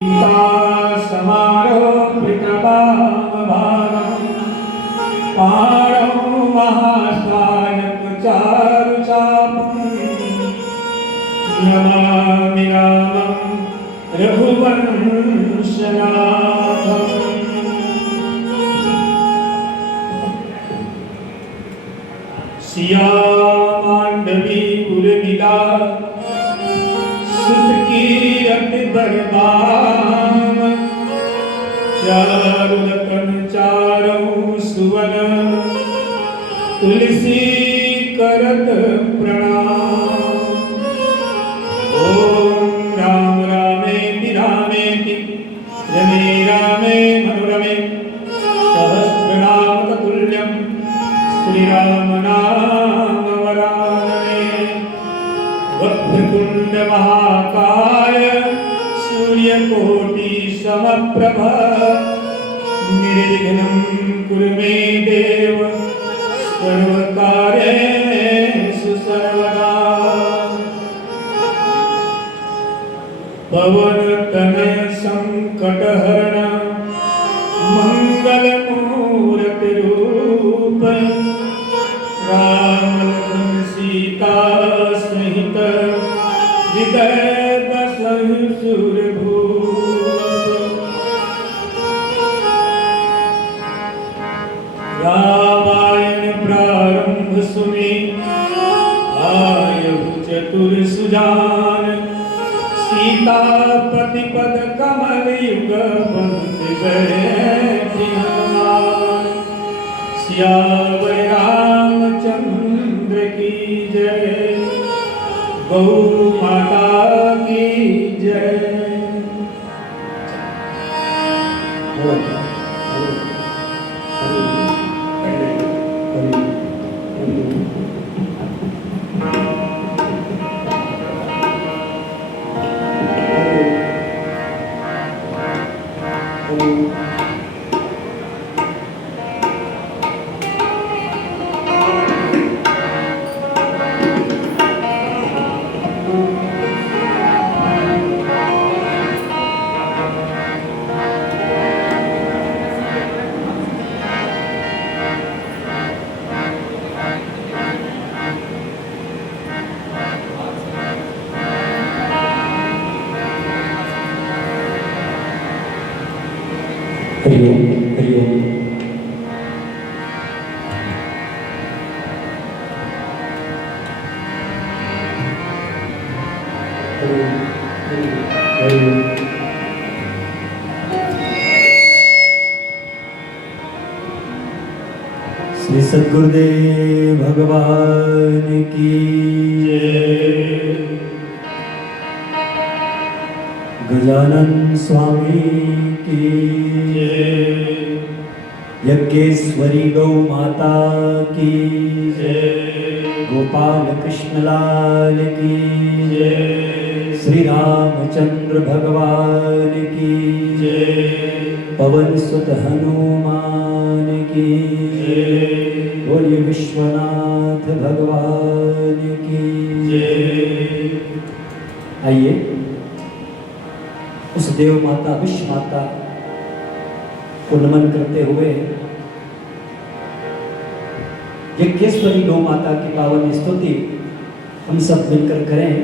समारोपितवामभागं पाणौ महाश्वानकुचारुचापं नमामि रामं रघुवंशनाथम्। सिया मांडवी उर्मिला सुत कीरति बरबाम चारु रतन चारौ सुवन तुलसी करत प्रणाम। ओम राम रामेति रामेति रमे रामे मनोरमे सहस्रनाम ततुल्यं श्रीराम नाम वरानने। वक्रतुंड महाकाय सूर्यकोटि समप्रभ निर्विघ्नं कुरु मे देव सर्वकार्येषु सर्वदा। पवनतनय संकटहरण मंगलमूर्ति रूप राम लखन सीता सहित हृदय बसहु सुरभूप। रामायण प्रारंभ सुनि आयहु चतुर सुजान सीतापति पद कमल युग पंक्ति बैठि हनुमान। सियावर रामचंद्र की जय गौ माता की जय। हरिओम हरिओम। श्री सद्गुरुदेव भगवान की जय। गजानन स्वामी की जय। यज्ञेश्वरी गौ माता की जय। गोपाल कृष्ण लाल की जय। श्री रामचंद्र भगवान की जय। पवन सुत हनुमान की जय। बोलिए विश्वनाथ भगवान की जय। आइए उस देव माता विश्व माता को नमन करते हुए यज्ञेश्वरी गौ माता की पावन स्तुति हम सब मिलकर करें।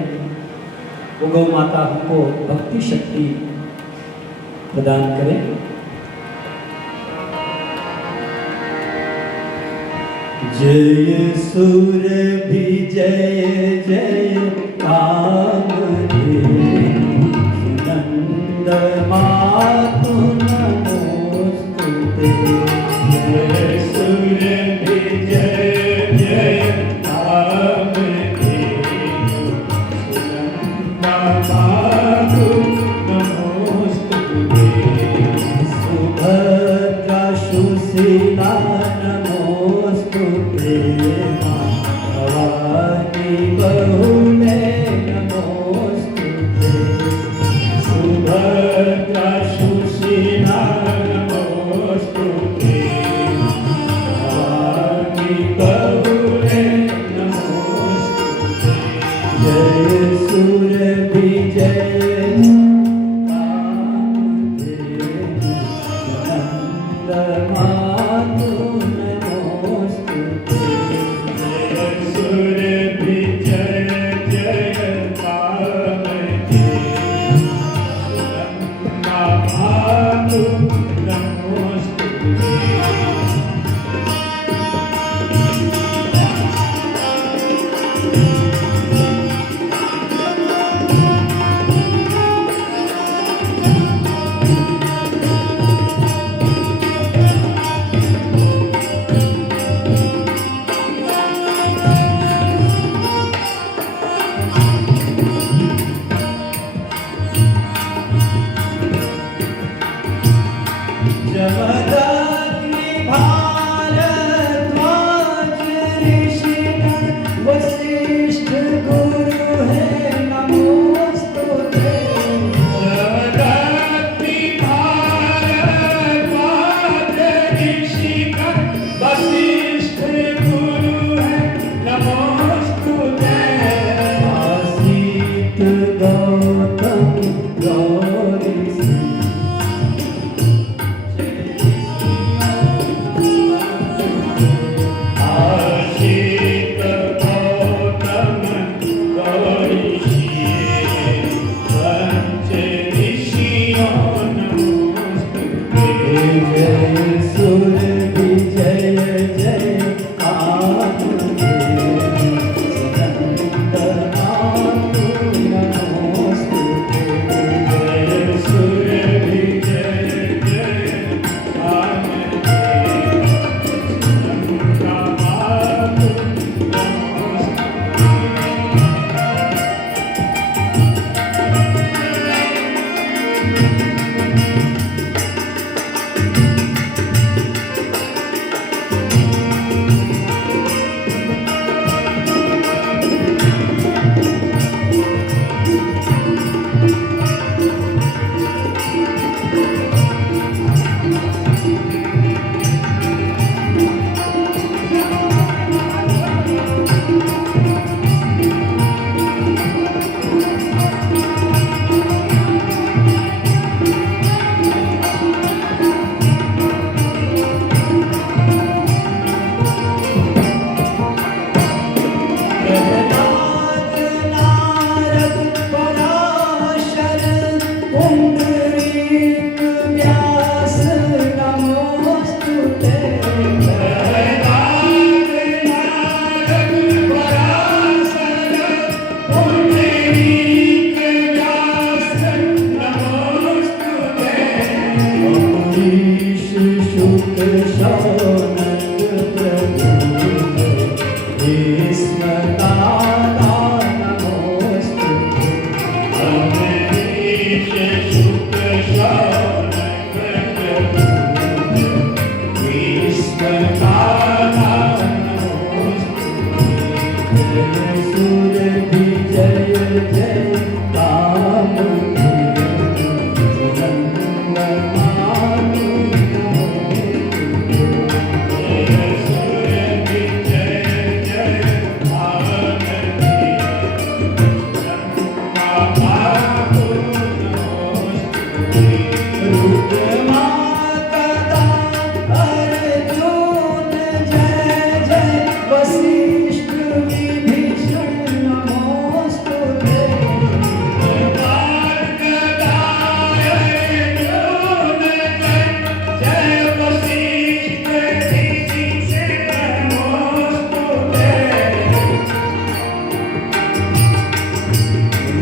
वो गौ माता हमको भक्ति शक्ति प्रदान करें। जय सुरभि जय जय कामधेनु मातु नमोस्तुते। जय सुरभि जय जय कामधेनु मातु नमोस्तुते। सुभद्रा सुशीला नमोस्तुते। भवानी बहुले नमोस्तुते। सुभद्रा सुर भी जय जय आपके सनंदनाथ नमोस्तुते। जय सुर भी जय जय आपके सनंदनाथ प्रहलाद नारद पराशर पुंडरीक व्यास नमोस्तुते। प्रहलाद नारद पराशर पुंडरीक व्यास नमोस्तुते। अम्बरीष शुक शौनक प्रभु भीष्मदादा नमोस्तुते। अम्बरीष शुक शौनक प्रभु भीष्मदादा नमोस्तुते। जय सुर भी जय जय कामधेनु सनंदनाथ नमोस्तुते। जय सुर भी जय जय आपके सनंदनाथ नमोस्तुते। रुद्रमाता अर्जुन जय जय वसिष्ठ विभीषण नमोस्तुते।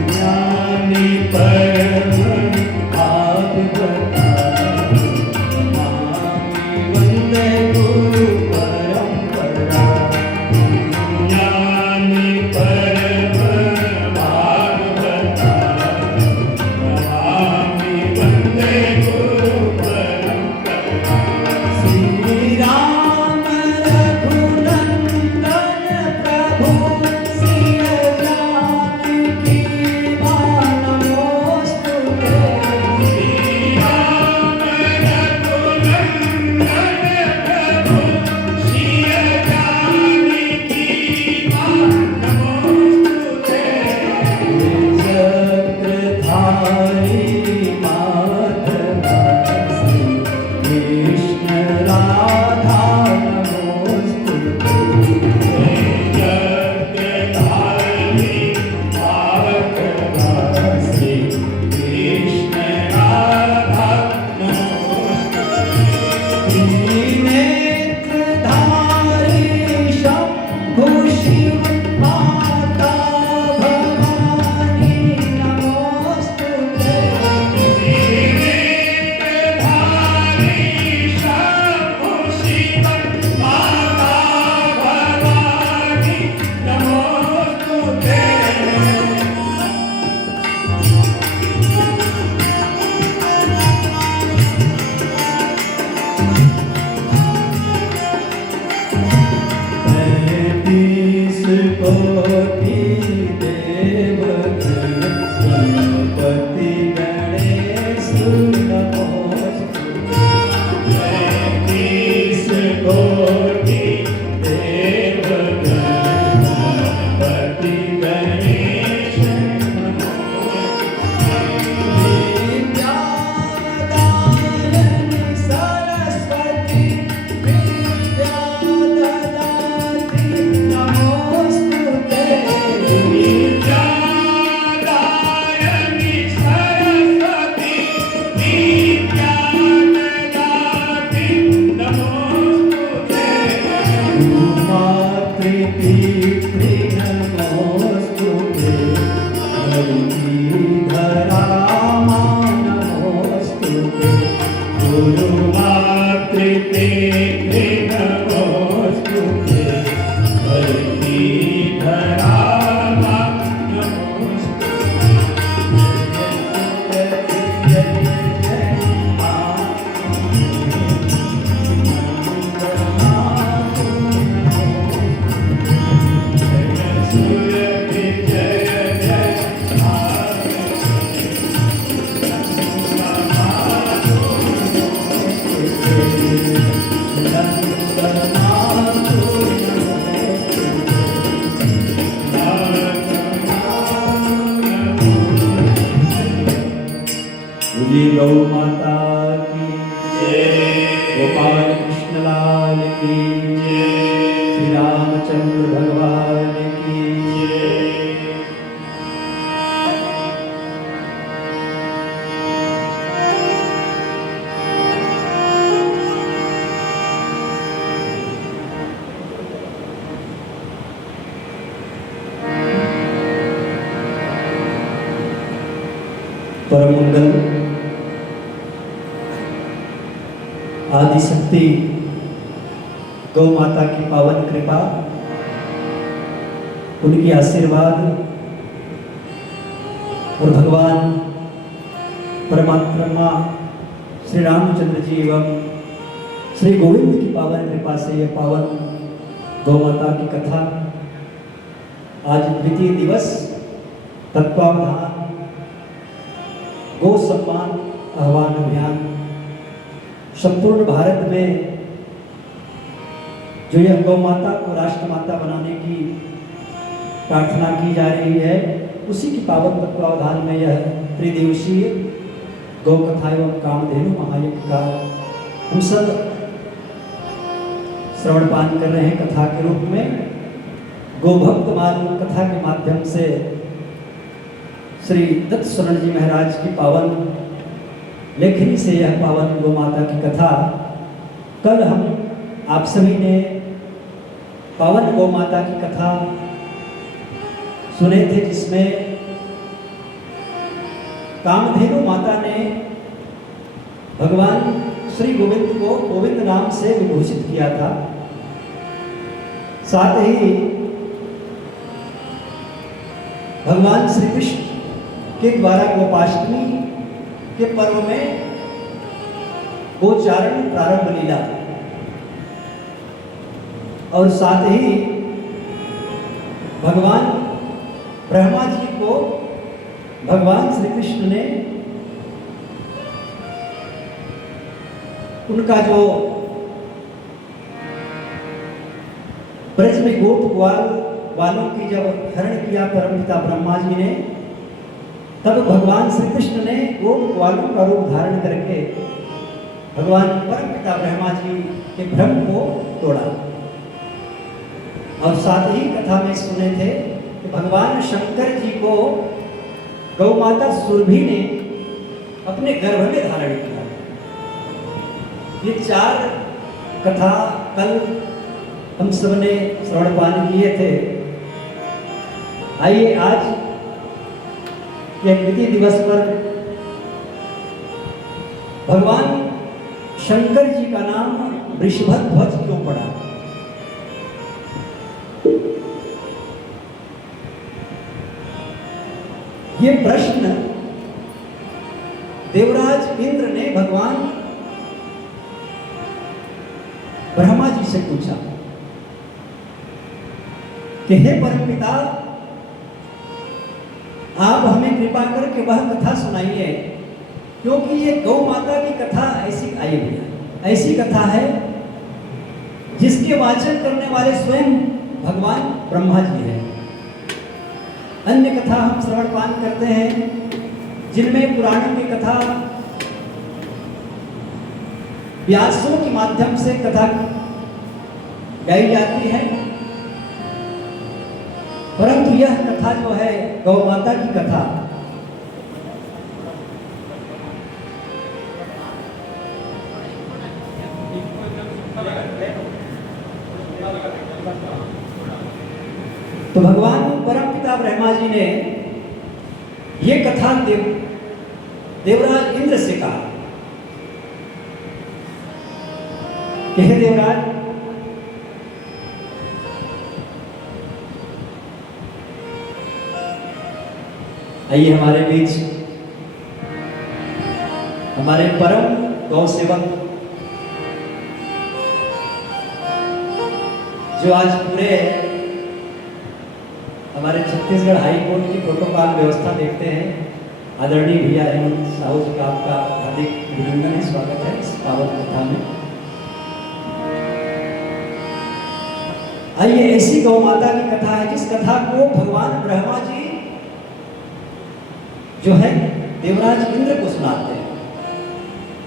ज्ञानी परम भागवता नमामि वन्दे गुरु परम्परा। श्री राम रघुनंदन प्रभु सिय जानकी मान नमोस्तुते। चक्रधारी माधवा श्री कृष्ण राधा नमोस्तुते। श्री त्रिनेत्रधारी शंभु शिव माता भवानी नमोस्तुते। तैंतीस कोटि देवगण गणपति गणेश नमोस्तुते। 33 कोटि देवगण गणपति गणेश विद्यादायनि सरस्वती विद्याददाति नमोस्तुते। विद्यादायनि सरस्वती विद्या नमोस्तुते धरती धरामा बोलिए गौ माता की गोपाल कृष्ण लाल की श्री रामचंद्र भगवान की परम मंगल आदि शक्ति गौ माता की पावन कृपा, उनकी आशीर्वाद और भगवान परमात्मा श्री रामचंद्र जी एवं श्री गोविंद की पावन कृपा से यह पावन गौ माता की कथा आज द्वितीय दिवस तत्वावधान गौ सम्मान आह्वान अभियान संपूर्ण भारत में जो यह गौ माता को राष्ट्र माता बनाने की प्रार्थना की जा रही है, उसी की पावन तत्वावधान में यह त्रिदिवसीय गौ कथा एवं कामधेनु महायज्ञ का हम सब श्रवणपान कर रहे हैं कथा के रूप में। गोभक्त मान कथा के माध्यम से श्री दत्त शरण जी महाराज की पावन लेखनी से यह पावन गौ माता की कथा कल हम आप सभी ने पावन गौ माता की कथा सुने थे, जिसमें कामधेनु माता ने भगवान श्री गोविंद को गोविंद नाम से विभूषित किया था। साथ ही भगवान श्री कृष्ण के द्वारा गोपाष्टमी के पर्व में गोचारण प्रारंभ लीला, और साथ ही भगवान ब्रह्मा जी को भगवान श्री कृष्ण ने उनका जो ब्रज में गोप ग्वाल वालों की जब हरण किया परमपिता ब्रह्मा जी ने, तब भगवान श्री कृष्ण ने गोप ग्वालों का रूप धारण करके भगवान परमपिता ब्रह्मा जी के भ्रम को तोड़ा। और साथ ही कथा में सुने थे कि भगवान शंकर जी को गौ माता सुरभि ने अपने गर्भ में धारण किया। ये चार कथा कल हम सबने श्रवणपान किए थे। आइए आज यह द्वितीय दिवस पर भगवान शंकर जी का नाम वृषभध्वज क्यों पड़ा? ये प्रश्न देवराज इंद्र ने भगवान ब्रह्मा जी से पूछा कि हे परमपिता, आप हमें कृपा करके वह कथा सुनाइए, क्योंकि ये गौ माता की कथा ऐसी आई हुई है, ऐसी कथा है जिसके वाचन करने वाले स्वयं भगवान ब्रह्मा जी हैं। अन्य कथा हम श्रवणपान करते हैं जिनमें पुराणों की कथा व्यासों के माध्यम से कथा गाई जाती है, परंतु यह कथा जो है गौ माता की कथा तो भगवान परमपिता ब्रह्मा जी ने ये कथा देवराज इंद्र से कहा कि हे देवराज, आइए हमारे बीच हमारे परम गौ सेवक जो आज पूरे हमारे छत्तीसगढ़ हाई कोर्ट की प्रोटोकॉल व्यवस्था देखते हैं, आदरणीय भैया हेमंत साहू जी का आपका हार्दिक अभिनंदन है, स्वागत है इस पावन कथा में। आइए, ऐसी गौ माता की कथा है जिस कथा को भगवान ब्रह्मा जी जो है देवराज इंद्र को सुनाते हैं।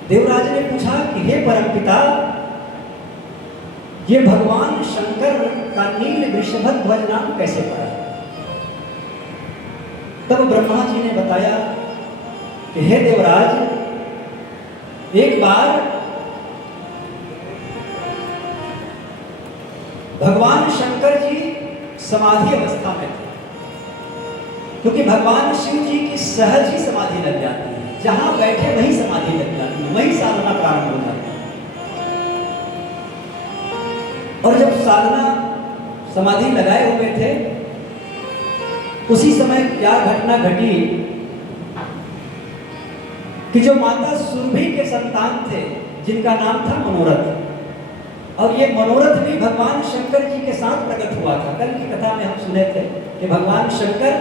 देवराज ने पूछा कि हे परमपिता, ये भगवान शंकर का नील वृषभध्वज नाम कैसे पड़ा? तब ब्रह्मा जी ने बताया कि हे देवराज, एक बार भगवान शंकर जी समाधि अवस्था में थे, क्योंकि भगवान शिव जी की सहज ही समाधि लग जाती है, जहां बैठे वहीं समाधि लग जाती है, वहीं साधना प्रारंभ हो जाती है। और जब साधना समाधि लगाए हुए थे, उसी समय क्या घटना घटी कि जो माता सुरभि के संतान थे, जिनका नाम था मनोरथ, और ये मनोरथ भी भगवान शंकर जी के साथ प्रकट हुआ था। कल की कथा में हम सुने थे कि भगवान शंकर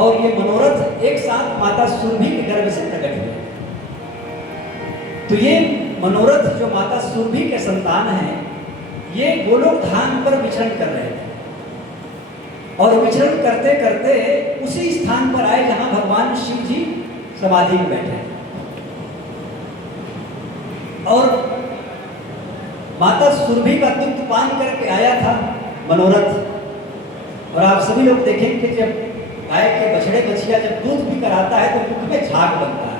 और ये मनोरथ एक साथ माता सुरभि के गर्भ से प्रकट हुए। तो ये मनोरथ जो माता सुरभि के संतान हैं, ये गोलोक धाम पर विचरण कर रहे थे, और विचरण करते करते उसी स्थान पर आए जहां भगवान शिव जी समाधि में बैठे। और माता सुरभि का दुग्ध पान करके आया था मनोरथ। और आप सभी लोग देखेंगे कि जब गाय के बछड़े बछिया जब दूध भी कराता है तो मुख में झाग बनता है,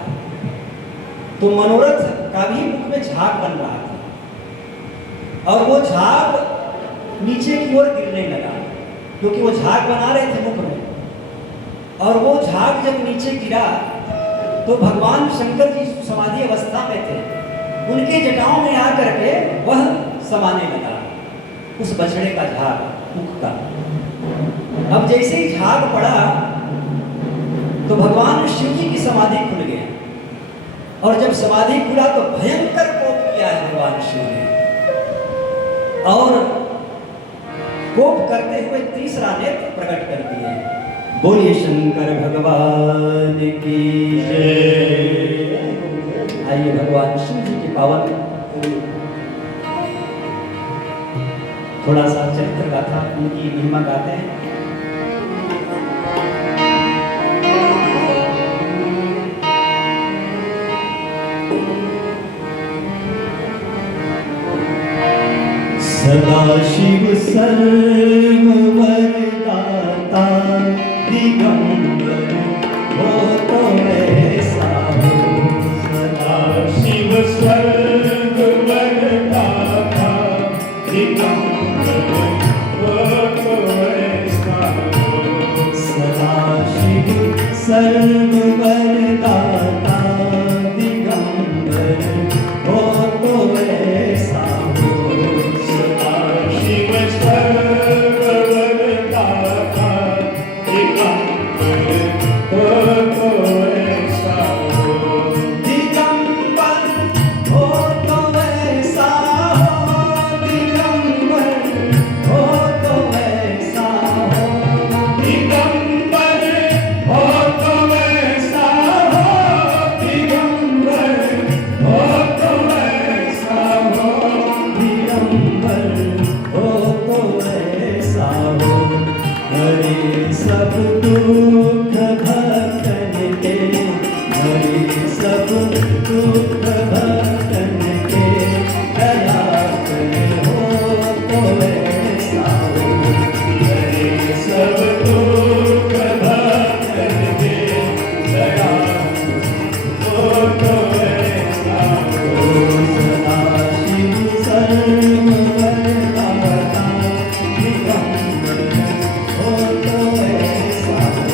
तो मनोरथ का भी मुख में झाग बन रहा था, और वो झाग नीचे की ओर गिरने लगा, क्योंकि वो झाग बना रहे थे मुख में। और वो झाग जब नीचे गिरा तो भगवान शंकर जी समाधि अवस्था में थे, उनके जटाओं में आकर के वह समाने लगा, उस बछड़े का झाग मुख का। अब जैसे ही झाग पड़ा तो भगवान शिव जी की समाधि खुल गई, और जब समाधि खुला तो भयंकर कोप किया है भगवान शिव ने, और कोप करते हुए तीसरा नेत्र प्रकट कर दिए। बोलिए शंकर भगवान की जय। आइए भगवान शिव जी की पावन थोड़ा सा चरित्र गाथा, उनकी महिमा गाते हैं। सदाशिव सर्ववरदाता दिगंबर हो तो ऐसा हो। सदाशिव सर्ववरदाता दिगंबर हो तो ऐसा हो। सदाशिव सर्ववरदाता दिगंबर हो तो ऐसा हो। शिव सर्ववरदाता दिगंबर हो तो ऐसा हो। दिगंबर हो तो ऐसा हो, दिगंबर हो तो ऐसा हो। दिगंबर हो तो ऐसा हो। दिगंबर हो तो ऐसा हो। दिगंबर हो तो ऐसा हो। हरे सब दुख भक्तन के, हरे सब दुख भक्तन के, दया करे हो तो ऐसा हो। हरे सब दुख भक्तन के, दया हो तो ऐसा हो। सदाशिव सर्ववरदाता दिगंबर हो तो ऐसा हो।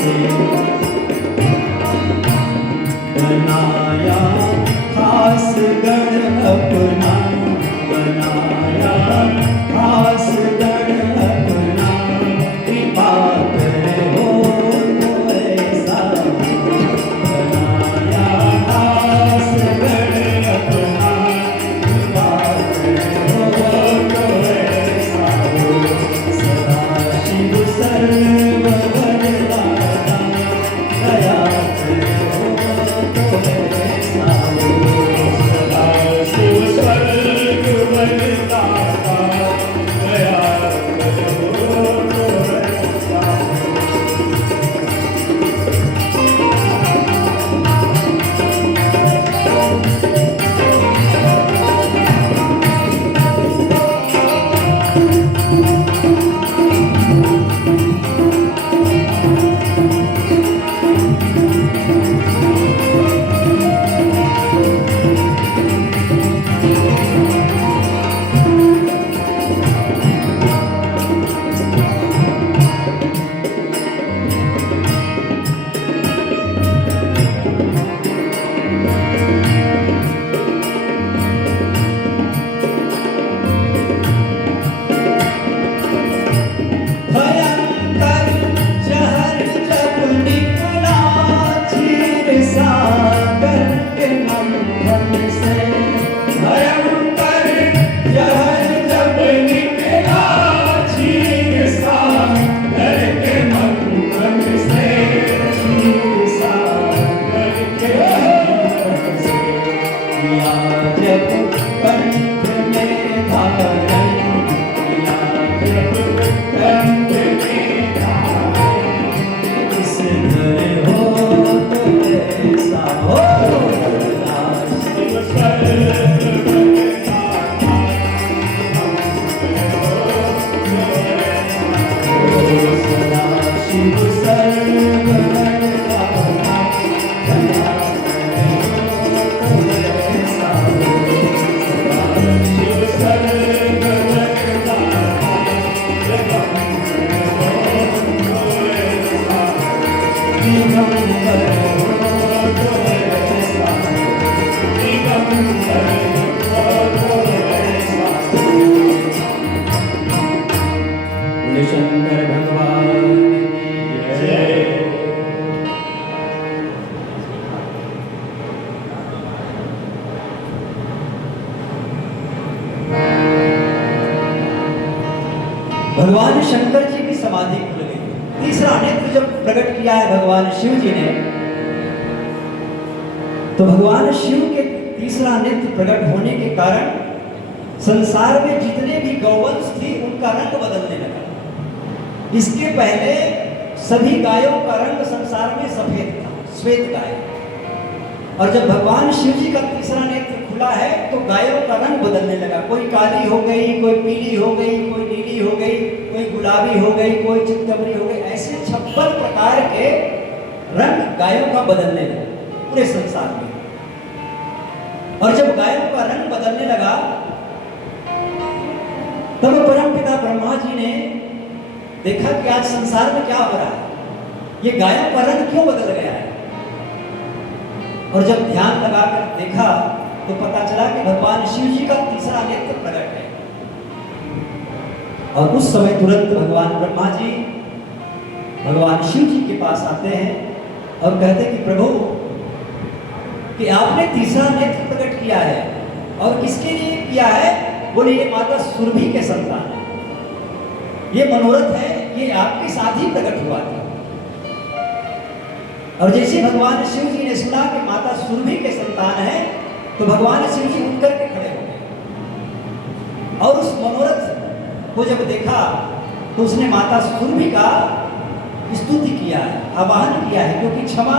से बनाया खास गण अपना, बनाया खास गण अपना, कृपा करे हो तो ऐसा, बनाया खास गण अपना, कृपा करे हो तो ऐसा हो, सदाशिव सर्ववरदाता, दया करे हो तो ऐसा हो, शिव स्वर्ग वरदाता, दया करो तो ऐसा हो। भयंकर जहर जब निकला क्षीर सागर के मंथन से, भयंकर जहर जब निकला क्षीर सागर के मंथन से, क्षीर सागर के मंथन से, किया जब कंठ में धारण, किया जब कंठ में धारण, इस धर हो तो ऐसा हो, शिव स्वर्ग वरदाता, शिव सर्ववरदाता, दया करे हो तो ऐसा हो, शिव स्वर्ग वरदाता, दया करो तो ऐसा हो। दिगंबर हो तो ऐसा हो, दिगंबर हो तो ऐसा हो। बोले शंकर भगवान की जय। भगवान शंकर जी की समाधि खुल गई। तीसरा नेत्र जब प्रकट किया है भगवान शिव जी ने, तो भगवान शिव के तीसरा नेत्र प्रकट होने के कारण संसार में जितने भी गौवंश थी उनका रंग बदलने लगा। इसके पहले सभी गायों का रंग संसार में सफेद था, श्वेत गाय। और जब भगवान शिव जी का तीसरा नेत्र खुला है तो गायों का रंग बदलने लगा। कोई काली हो गई, कोई पीली हो गई, कोई नीली हो गई, कोई गुलाबी हो गई, कोई चितकबरी हो गई। ऐसे 56 प्रकार के रंग गायों का बदलने लगा पूरे संसार में। और जब गायों का रंग बदलने लगा तब परमपिता ब्रह्मा जी ने देखा कि आज संसार में क्या हो रहा है, ये गायों का रंग क्यों बदल गया है। और जब ध्यान लगाकर देखा तो पता चला कि भगवान शिव जी का तीसरा नेत्र प्रकट है। और उस समय तुरंत भगवान ब्रह्मा जी भगवान शिव जी के पास आते हैं और कहते हैं कि प्रभु कि आपने तीसरा नेत्र प्रकट किया है और किसके लिए किया है। बोले ये माता सुरभि के संतान है, ये मनोरथ है, ये आपके साथ ही प्रकट हुआ था। और जैसे भगवान शिव जी ने सुना कि माता सुरभि के संतान है तो भगवान शिव जी उठ करके खड़े हो गए और उस मनोरथ को जब देखा तो उसने माता सुरभि का स्तुति किया है, आवाहन किया है, क्योंकि क्षमा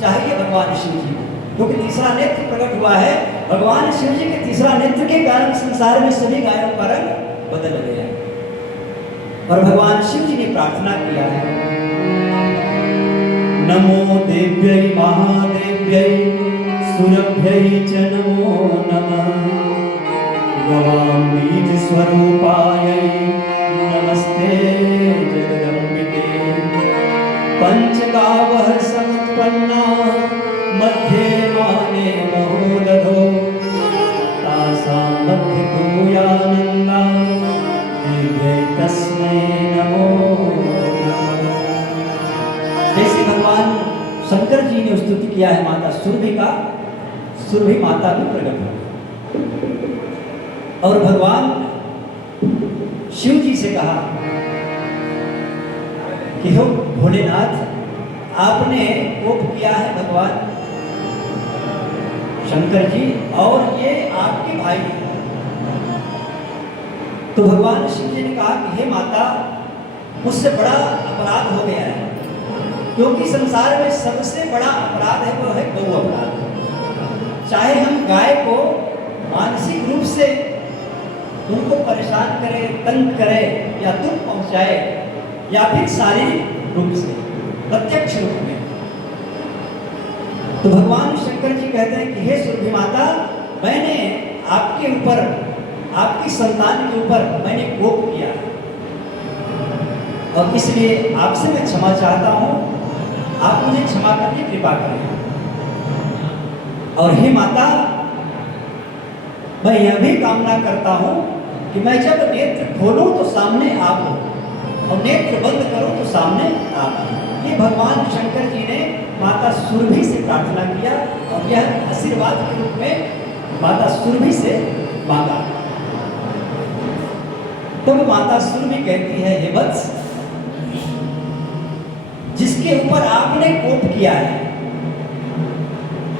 चाहिए भगवान शिव जी को, क्योंकि तीसरा नेत्र प्रकट हुआ है। भगवान शिव जी के तीसरा नेत्र के कारण संसार में सभी गायों का रंग बदल गया है। और भगवान शिव जी ने प्रार्थना किया है, नमो देव्यै महादेव्यै सुरभ्यै च नमो नमः, गवां बीज स्वरूपायै नमस्ते जगदम्बिके, पंच गावः समुत्पन्ना मध्ये माने महोदधो तासां मध्ये भूयानन्दा दिव्यै तस्मै नमो नमः। जैसे भगवान शंकर जी ने स्तुति किया है माता सुरभि का, सुरभि माता भी प्रकट हो और भगवान शिव जी से कहा कि हो भोलेनाथ, आपने कोप किया है भगवान शंकर जी और ये आपके भाई हैं। तो भगवान शिव जी ने कहा कि हे माता, मुझसे बड़ा अपराध हो गया है, क्योंकि संसार में सबसे बड़ा अपराध है वो है गौ अपराध। चाहे हम गाय को मानसिक रूप से उनको परेशान करे, तंग करे या दुख पहुंचाए, या फिर शारीरिक रूप से प्रत्यक्ष रूप में। तो भगवान शंकर जी कहते हैं कि हे सुरभि माता, मैंने आपके ऊपर, आपकी संतान के ऊपर मैंने कोप किया और इसलिए आपसे मैं क्षमा चाहता हूं, आप मुझे क्षमा करने की कृपा करें। और हे माता, मैं यह भी कामना करता हूं कि मैं जब नेत्र खोलूं तो सामने आप हो और नेत्र बंद करूं तो सामने आप हो। ये भगवान शंकर जी ने माता सुरभि से प्रार्थना किया और यह आशीर्वाद के रूप में माता सुरभि से मांगा। तब माता सुरभि कहती है, हे वत्स, जिसके ऊपर आपने कोप किया है,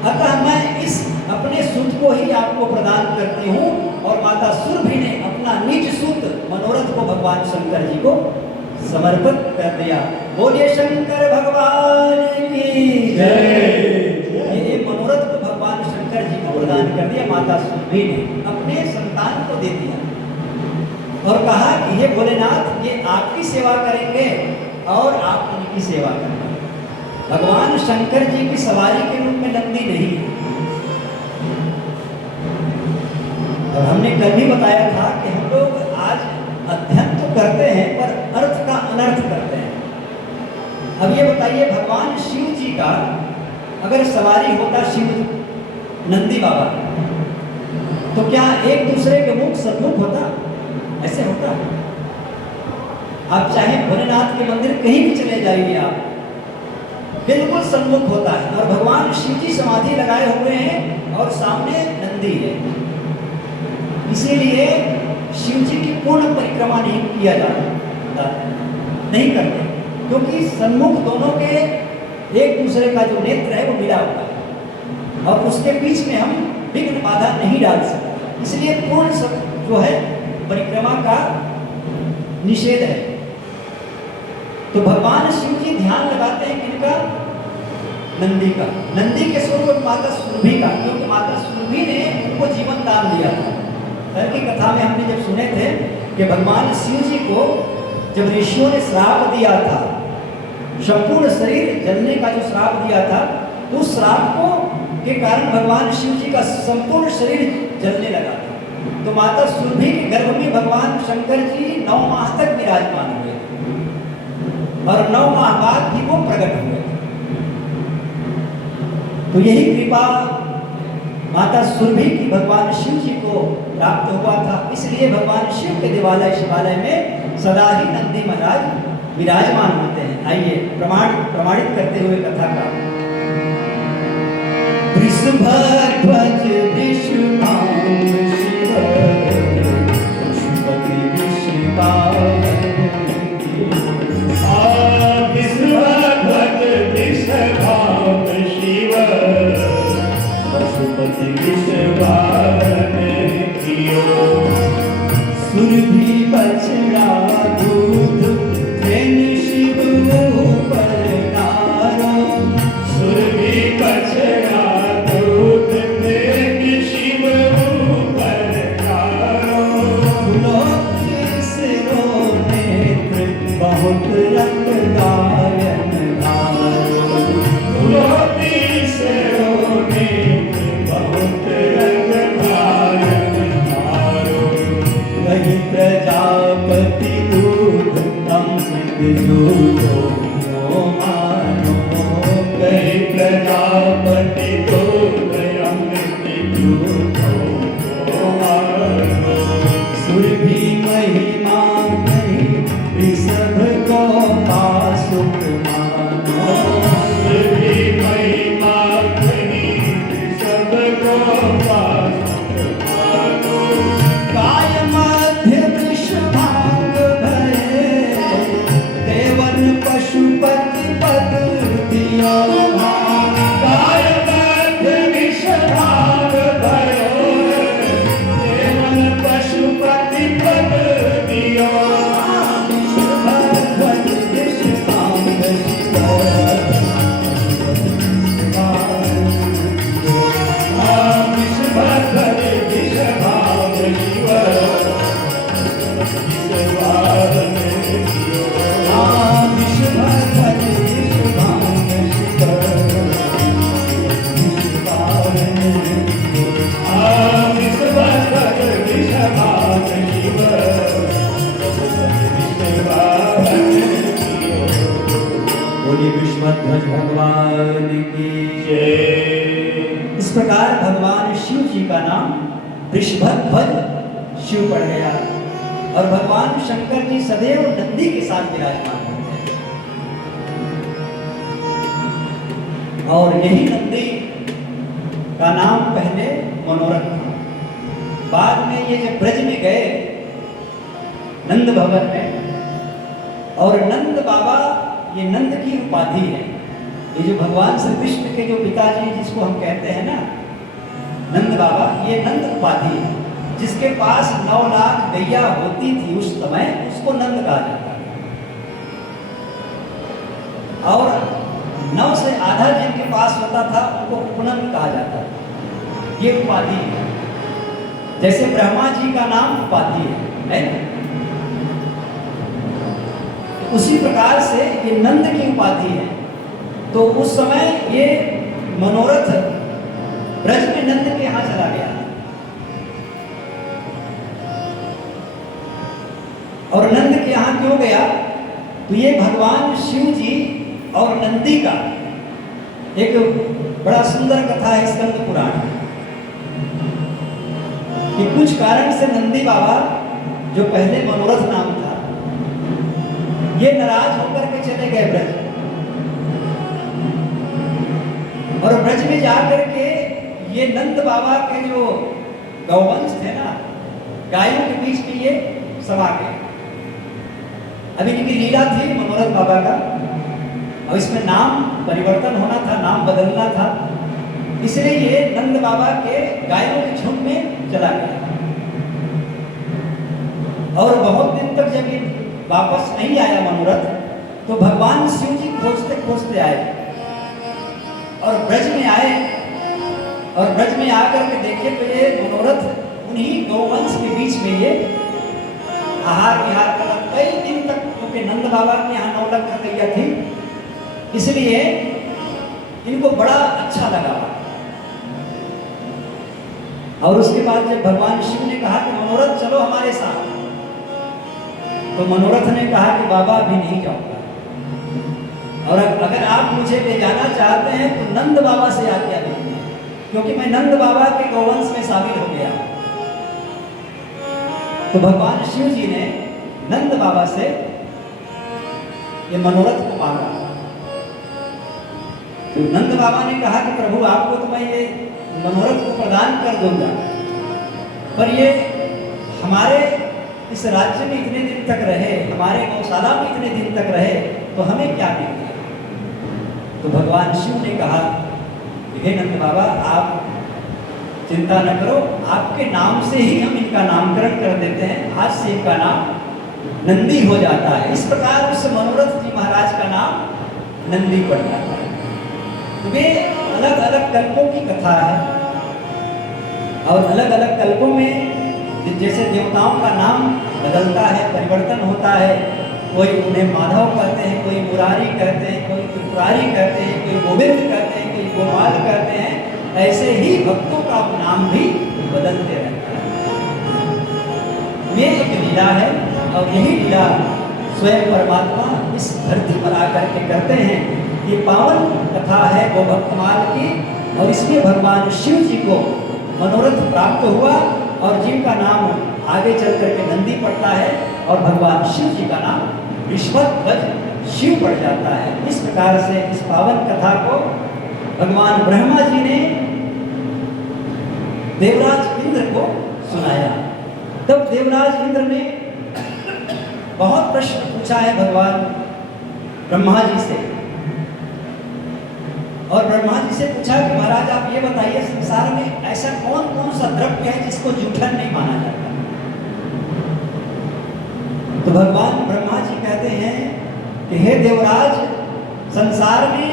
अतः मैं इस अपने सूत को ही आपको प्रदान करती हूँ। और माता सुरभि ने अपना निज सूत मनोरथ को भगवान शंकर जी को समर्पित कर दिया। बोलिए शंकर भगवान की जय। ये मनोरथ को भगवान शंकर जी को प्रदान कर दिया माता सुरभि ने, अपने संतान को दे दिया और कहा कि हे भोलेनाथ, ये आपकी सेवा करेंगे और आप उनकी सेवा करेंगे। भगवान शंकर जी की सवारी के रूप में नंदी नहीं है। और हमने कल भी बताया था कि हम लोग आज अध्ययन तो करते हैं पर अर्थ का अनर्थ करते हैं। अब ये बताइए, भगवान शिव जी का अगर सवारी होता शिव नंदी बाबा, तो क्या एक दूसरे के मुख सन्मुख होता? ऐसे होता? आप चाहे भोलेनाथ के मंदिर कहीं भी चले जाइए, आप बिल्कुल सन्मुख होता है और भगवान शिव जी समाधि लगाए हुए हैं और सामने नंदी है। इसीलिए शिव जी की पूर्ण परिक्रमा नहीं किया जाता, नहीं करते, क्योंकि सन्मुख दोनों के एक दूसरे का जो नेत्र है वो मिला हुआ है और उसके बीच में हम विघ्न बाधा नहीं डाल सकते। इसलिए पूर्ण जो है परिक्रमा का निषेध है। तो भगवान शिव जी ध्यान लगाते हैं किनका? नंदी का। नंदी के स्वरूप माता सुरभि का, क्योंकि माता सुरभि ने उनको जीवन दान दिया था। कल की कथा में हमने जब सुने थे कि भगवान शिव जी को जब ऋषियों ने श्राप दिया था, संपूर्ण शरीर जलने का जो श्राप दिया था, उस श्राप को के कारण भगवान शिव जी का संपूर्ण शरीर जलने लगा था। तो माता सुरभि के गर्भ में भगवान शंकर जी 9 माह तक विराजमान हुए और 9 माह बाद भी वो प्रकट हुए। तो यही कृपा माता सुरभि की भगवान शिव जी को प्राप्त हुआ था। इसलिए भगवान शिव के देवालय शिवालय में सदा ही नंदी महाराज विराजमान होते हैं। आइए प्रमाणित करते हुए कथा का। वृषभध्वज विष्णुनाम शिव पशुपति विष्णुध्वज विषभाम शिव पशुपति विषभावन कियो। सुरभि बछड़ा दूध तेन शिव ऊपर डारो। सुरभि बछड़ा दूध तेन शिव ऊपर डारो। दियो काय बद्ध विषभाग भयो देवन पशुपति पद दियो बोलिए विश्वध्वज भगवान की जय। इस प्रकार भगवान शिव जी का नाम वृषभध्वज शिव पड़ गया और भगवान शंकर जी सदैव नंदी के साथ विराजमान होते हैं। और यही नंदी का नाम पहले मनोरथ था। बाद में ये जब ब्रज में गए नंद भवन में, और नंद बाबा ये नंद की उपाधि है। ये जो भगवान श्री कृष्ण के जो पिताजी जिसको हम कहते हैं ना नंद बाबा, ये नंद उपाधि है। जिसके पास 9 लाख गैया होती थी उस समय, उसको नंद कहा जाता है। और 9 से आधा जिनके पास होता था उनको उपनंद कहा जाता था। ये उपाधि है। जैसे ब्रह्मा जी का नाम उपाधि है ना? उसी प्रकार से ये नंद की उपाधि है। तो उस समय ये मनोरथ ब्रज में नंद के यहाँ चला गया और नंद के यहाँ क्यों गया? तो ये भगवान शिव जी और नंदी का एक बड़ा सुंदर कथा है स्कंद पुराण कि कुछ कारण से नंदी बाबा जो पहले मनोरथ नाम था ये नाराज होकर के चले गए ब्रज, और ब्रज में जाकर के ये नंद बाबा के जो गौवंश थे ना, गायों के बीच में ये समा गए। अभी इनकी लीला थी मनोरथ बाबा का, और इसमें नाम परिवर्तन होना था, नाम बदलना था, इसलिए ये नंद बाबा के गायों के झुंड में चला गया। और बहुत दिन तक जब ये वापस नहीं आया मनोरथ, तो भगवान शिव जी खोजते खोजते आए और ब्रज में आए, और ब्रज में आकर के देखे तो ये मनोरथ उन्हीं गौवंश के बीच में ये आहार विहार कर कई दिन तक, क्योंकि नंद बाबा के यहाँ 9 लाख गैया थी, इसलिए इनको बड़ा अच्छा लगा। और उसके बाद जब भगवान शिव ने कहा कि मनोरथ चलो हमारे साथ, तो मनोरथ ने कहा कि बाबा अभी नहीं जाऊंगा, और अगर आप मुझे ले जाना चाहते हैं तो नंद बाबा से आज्ञा लीजिए, क्योंकि मैं नंद बाबा के गौवंश में शामिल हो गया। तो भगवान शिव जी ने नंद बाबा से ये मनोरथ को मांगा। तो नंद बाबा ने कहा कि प्रभु आपको तो मैं ये मनोरथ को प्रदान कर दूंगा, पर ये हमारे इस राज्य में इतने दिन तक रहे, हमारे गौशाला में इतने दिन तक रहे, तो हमें क्या मिलेगा? तो भगवान शिव ने कहा हे नंद बाबा आप चिंता न करो, आपके नाम से ही हम इनका नामकरण कर देते हैं, आज से इनका नाम नंदी हो जाता है। इस प्रकार उस मनोरथ जी महाराज का नाम नंदी पड़ जाता है। तो वे अलग अलग कल्पों की कथा है, और अलग अलग कल्पों में जैसे देवताओं का नाम बदलता है, परिवर्तन होता है, कोई उन्हें माधव कहते हैं, कोई मुरारी कहते हैं, कोई त्रिपुरारी कहते हैं, कोई गोविंद कहते हैं, कोई गोपाल कहते हैं। ऐसे ही भक्तों का नाम भी बदलते रहता है। ये एक लीला है, और यही लीला स्वयं परमात्मा इस धरती पर आकर के करते हैं। ये पावन कथा है गो भक्तमाल की, और इसमें भगवान शिव जी को मनोरथ प्राप्त हुआ, और जिनका नाम आगे चल करके नंदी पड़ता है, और भगवान शिव जी का नाम विश्वध्वज शिव पड़ जाता है। इस प्रकार से इस पावन कथा को भगवान ब्रह्मा जी ने देवराज इंद्र को सुनाया। तब देवराज इंद्र ने बहुत प्रश्न पूछा है भगवान ब्रह्मा जी से और ब्रह्मा जी से पूछा कि महाराज आप ये बताइए, संसार में ऐसा कौन कौन सा द्रव्य है जिसको जूठन नहीं माना जाता? तो भगवान ब्रह्मा जी कहते हैं कि हे देवराज, संसार में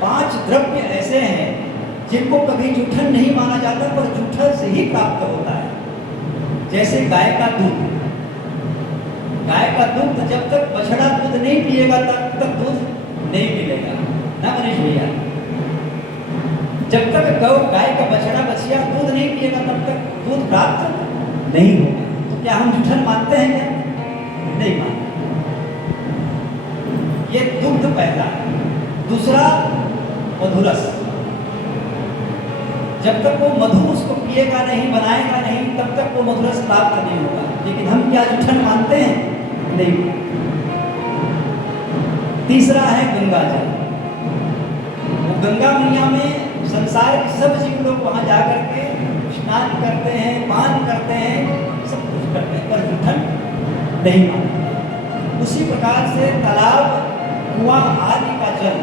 5 द्रव्य ऐसे हैं जिनको कभी जूठन नहीं माना जाता, पर जूठन से ही प्राप्त होता है। जैसे गाय का दूध। गाय का दूध जब तक बछड़ा दूध नहीं पिएगा तब तक दूध नहीं मिलेगा ना मनीष भैया। जब तक गाय का बछड़ा बछिया दूध नहीं पिएगा तब तक दूध प्राप्त नहीं होगा। तो क्या हम जूठन मानते हैं क्या? नहीं मानते। ये दुग्ध पहला है। दूसरा मधुरस। जब तक वो मधु उसको पिएगा नहीं, बनाएगा नहीं, तब तक वो मधुरस प्राप्त नहीं होगा। लेकिन हम क्या जूठन मानते हैं? नहीं। तीसरा है गंगा जल। वो गंगा मैया में संसार के सब जीव लोग वहां जाकर के स्नान करते हैं, पान करते हैं, सब कुछ करते हैं, पर जूठन नहीं मानते। उसी प्रकार से तालाब, कुआं आदि का जल,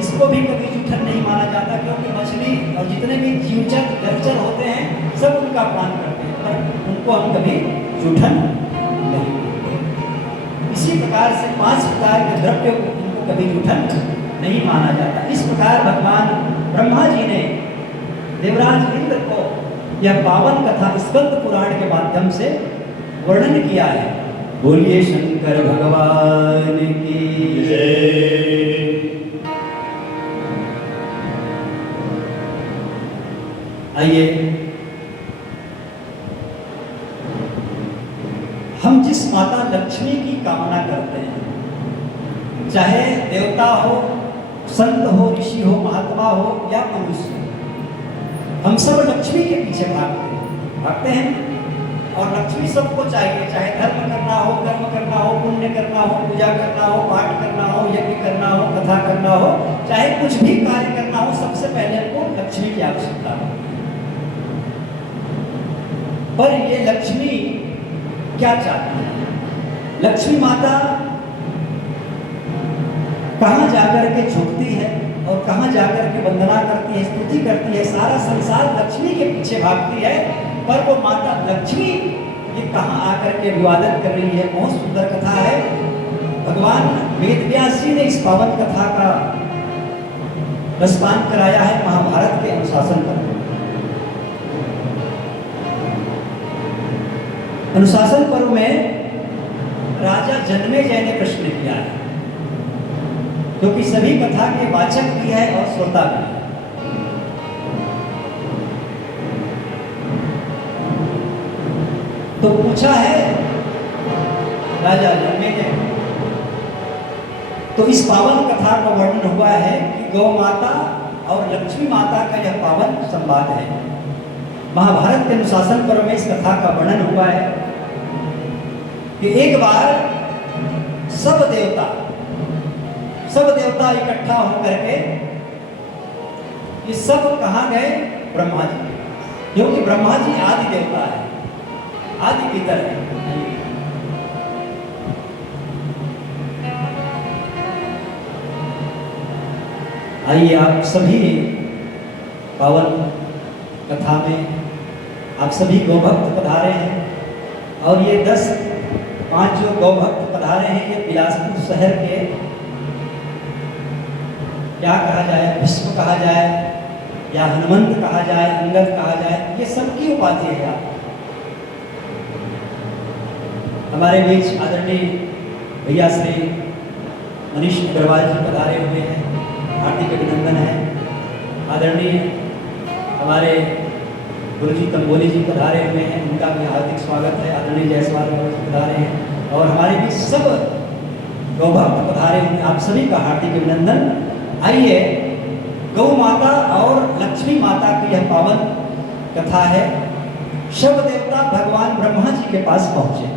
इसको भी कभी जूठन नहीं माना जाता, क्योंकि मछली और जितने भी जीवचर जलचर होते हैं सब उनका पान करते हैं, पर उनको हम कभी जूठन नहीं। इसी प्रकार से 5 प्रकार के द्रव्य उनको कभी जूठन नहीं माना जाता। इस प्रकार भगवान ब्रह्मा जी ने देवराज इंद्र को यह पावन कथा स्कंद पुराण के माध्यम से वर्णन किया है। बोलिए शंकर भगवान की जय। आइए हम जिस माता लक्ष्मी की कामना करते हैं, चाहे देवता हो, संत हो, ऋषि हो, महात्मा हो या मनुष्य हो, हम सब लक्ष्मी के पीछे भागते हैं। और लक्ष्मी सबको चाहिए, चाहे धर्म करना हो, कर्म करना हो, पुण्य करना हो, पूजा करना हो, पाठ करना हो, यज्ञ करना हो, कथा करना हो, चाहे कुछ भी कार्य करना हो, सबसे पहले हमको लक्ष्मी की आवश्यकता हो। पर ये लक्ष्मी क्या चाहती है? लक्ष्मी माता कहाँ जाकर के झुकती है और कहाँ जाकर के वंदना करती है, स्तुति करती है। सारा संसार लक्ष्मी के पीछे भागती है, पर वो माता लक्ष्मी ये कहाँ आकर के विवादन कर रही है। बहुत सुंदर कथा है। भगवान वेदव्यास जी ने इस पावन कथा का रसपान कराया है महाभारत के अनुशासन पर्व। अनुशासन पर्व में राजा जन्मेजय ने प्रश्न किया है, क्योंकि सभी कथा के वाचक भी है और श्रोता भी है। तो पूछा है राजा जन्मेजय, तो इस पावन कथा का वर्णन हुआ है कि गौ माता और लक्ष्मी माता का यह पावन संवाद है। महाभारत के अनुशासन पर्व में इस कथा का वर्णन हुआ है कि एक बार सब देवता इकट्ठा होकर के ये सब कहाँ गए? ब्रह्मा जी, क्योंकि ब्रह्मा जी आदि देवता है, आदि पितर है। आइए आप सभी पावन कथा में आप सभी गौभक्त पधारे हैं, और ये 5 जो गौभक्त पधारे हैं ये बिलासपुर शहर के, क्या कहा जाए, भीष्म कहा जाए या हनुमंत कहा जाए, अंगद कहा जाए, ये सबकी उपाधि है। हमारे बीच आदरणीय भैया श्री मनीष अग्रवाल जी पधारे हुए हैं, हार्दिक अभिनंदन है। आदरणीय हमारे गुरुजी तंबोली जी पधारे हुए हैं, उनका भी हार्दिक स्वागत है। आदरणीय जायसवाल जी पधारे हैं, और हमारे बीच सब गौभक्त पधारे हुए, आप सभी का हार्दिक अभिनंदन। आइए गौ माता और लक्ष्मी माता की यह पावन कथा है। शव देवता भगवान ब्रह्मा जी के पास पहुंचे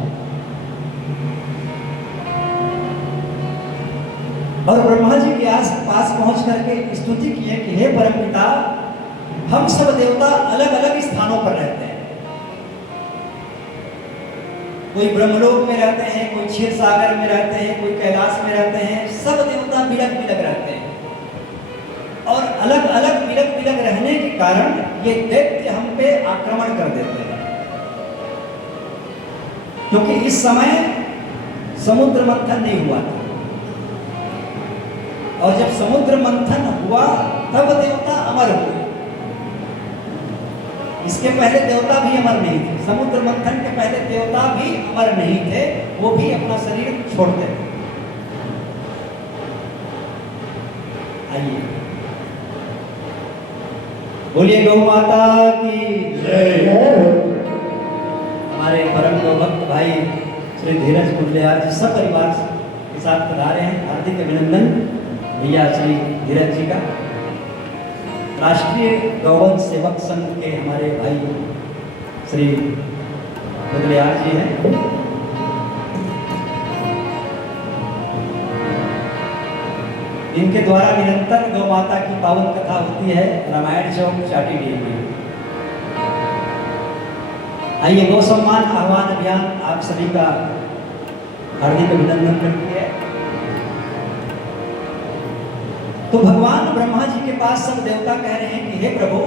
और ब्रह्मा जी के पास पहुंच करके स्तुति की है कि हे परमपिता, हम सब देवता अलग अलग स्थानों पर रहते हैं। कोई ब्रह्मलोक में रहते हैं, कोई क्षीर सागर में रहते हैं, कोई कैलाश में रहते हैं। सब देवता बिलक बिलक रहते हैं, कारण ये दैत्य हम पे आक्रमण कर देते हैं, क्योंकि इस समय समुद्र मंथन नहीं हुआ था, और जब समुद्र मंथन हुआ तब देवता अमर हुए। इसके पहले देवता भी अमर नहीं थे, समुद्र मंथन के पहले देवता भी अमर नहीं थे, वो भी अपना शरीर छोड़ते थे। आइए बोलिए गौ माता की जय। हमारे परम गौ भक्त भाई श्री धीरज कुंडलियार जी सब परिवार के साथ पधारे हैं। हार्दिक अभिनंदन भैया श्री धीरज जी का। राष्ट्रीय गौवंश सेवक संघ के हमारे भाई श्री कुंडलियार जी हैं। इनके द्वारा निरंतर गौ माता की पावन कथा होती है रामायण चौक चाटीडीह में। आइए गौ सम्मान आह्वान अभियान आप सभी का हार्दिक अभिनंदन करती है। तो भगवान ब्रह्मा जी के पास सब देवता कह रहे हैं कि हे प्रभु,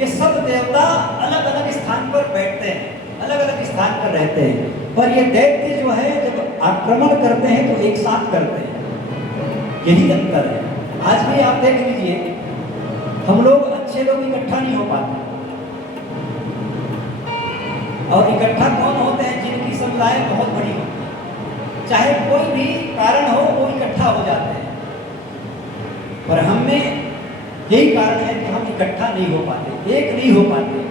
ये सब देवता अलग अलग स्थान पर बैठते हैं, अलग अलग स्थान पर रहते हैं, पर ये दैत्य जो है जब आक्रमण करते हैं तो एक साथ करते हैं, यही अंतर है। आज भी आप देख लीजिए, हम लोग अच्छे लोग इकट्ठा नहीं हो पाते, और इकट्ठा कौन होते हैं? जिनकी समुदाय बहुत बड़ी होती है, चाहे कोई भी कारण हो वो इकट्ठा हो जाते हैं। पर हम में यही कारण है कि हम इकट्ठा नहीं हो पाते, एक नहीं हो पाते।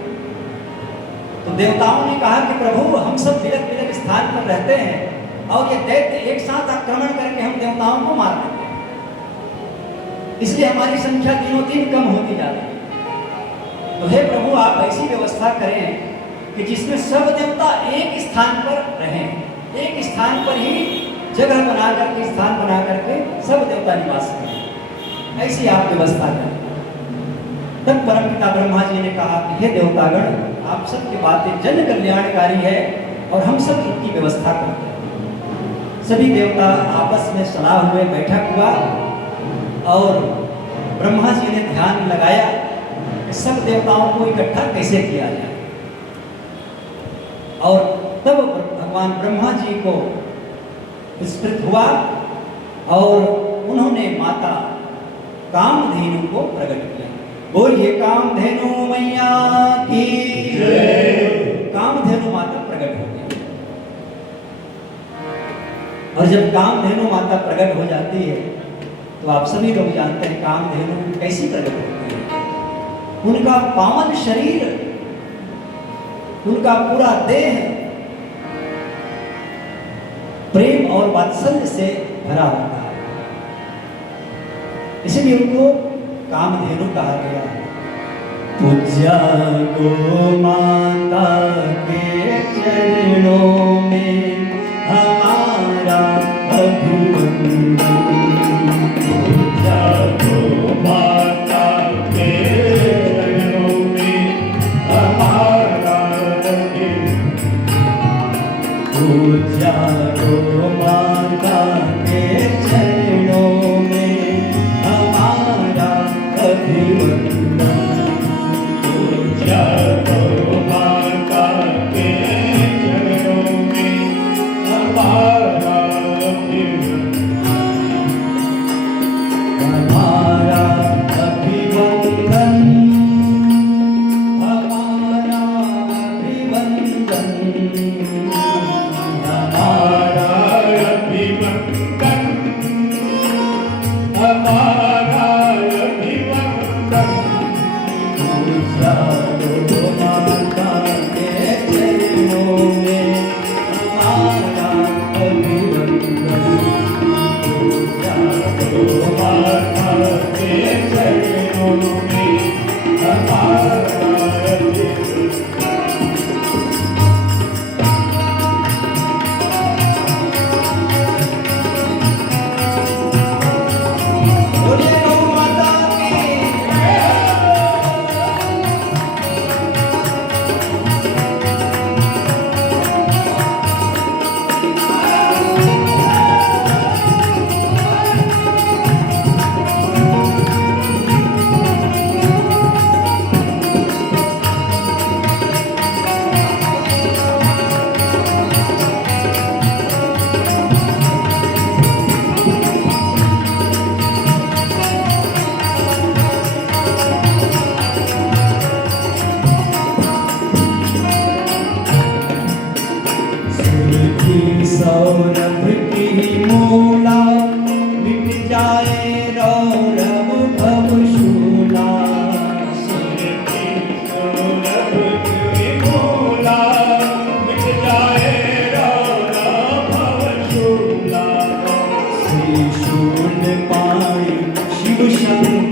तो देवताओं ने कहा कि प्रभु, हम सब विलग विलग स्थान पर रहते हैं और ये दैत्य एक साथ आक्रमण करके हम देवताओं को मार देते हैं, इसलिए हमारी संख्या दिनों दिन कम होती जा रही है। तो हे प्रभु, आप ऐसी व्यवस्था करें कि जिसमें सब देवता एक स्थान पर रहें, एक स्थान पर ही जगह बना करके, स्थान बना करके सब देवता निवास करें, ऐसी आप व्यवस्था करें। तब परमपिता ब्रह्मा जी ने कहा कि हे देवतागण, आप सबकी बातें जन कल्याणकारी है और हम सब इनकी व्यवस्था करते हैं। सभी देवता आपस में सलाह हुए, बैठक हुआ और ब्रह्मा जी ने ध्यान लगाया कि सब देवताओं को इकट्ठा कैसे किया जाए। और तब भगवान ब्रह्मा जी को विस्मृत हुआ और उन्होंने माता कामधेनु को प्रकट किया। बोलिए कामधेनु मैया की जय। कामधेनु माता प्रकट हो गई, और जब कामधेनु माता प्रकट हो जाती है तो आप सभी लोग जानते हैं कामधेनु कैसी प्रकट होती है। उनका पावन शरीर, उनका पूरा देह प्रेम और वात्सल्य से भरा होता है, इसलिए उनको कामधेनु कहा गया। पूज्या गो माता के चरणों में हमारा अभिवंदन। पूज्या गो माता के चरणों में हमारा अभिवंदन। पूज्या गो माता के चरणों में हमारा अभिवंदन। पूज्या गो माता के चरणों में हमारा अभिवंदन। हमारा अभिवंदन, हमारा अभिवंदन, हमारा अभिवंदन, हमारा अभिवंदन। पूज्या गो माता के चरणों में हमारा अभिवंदन। पूज्या गो माता के चरणों में हमारा अभिवंदन। बोलिए गौ माता की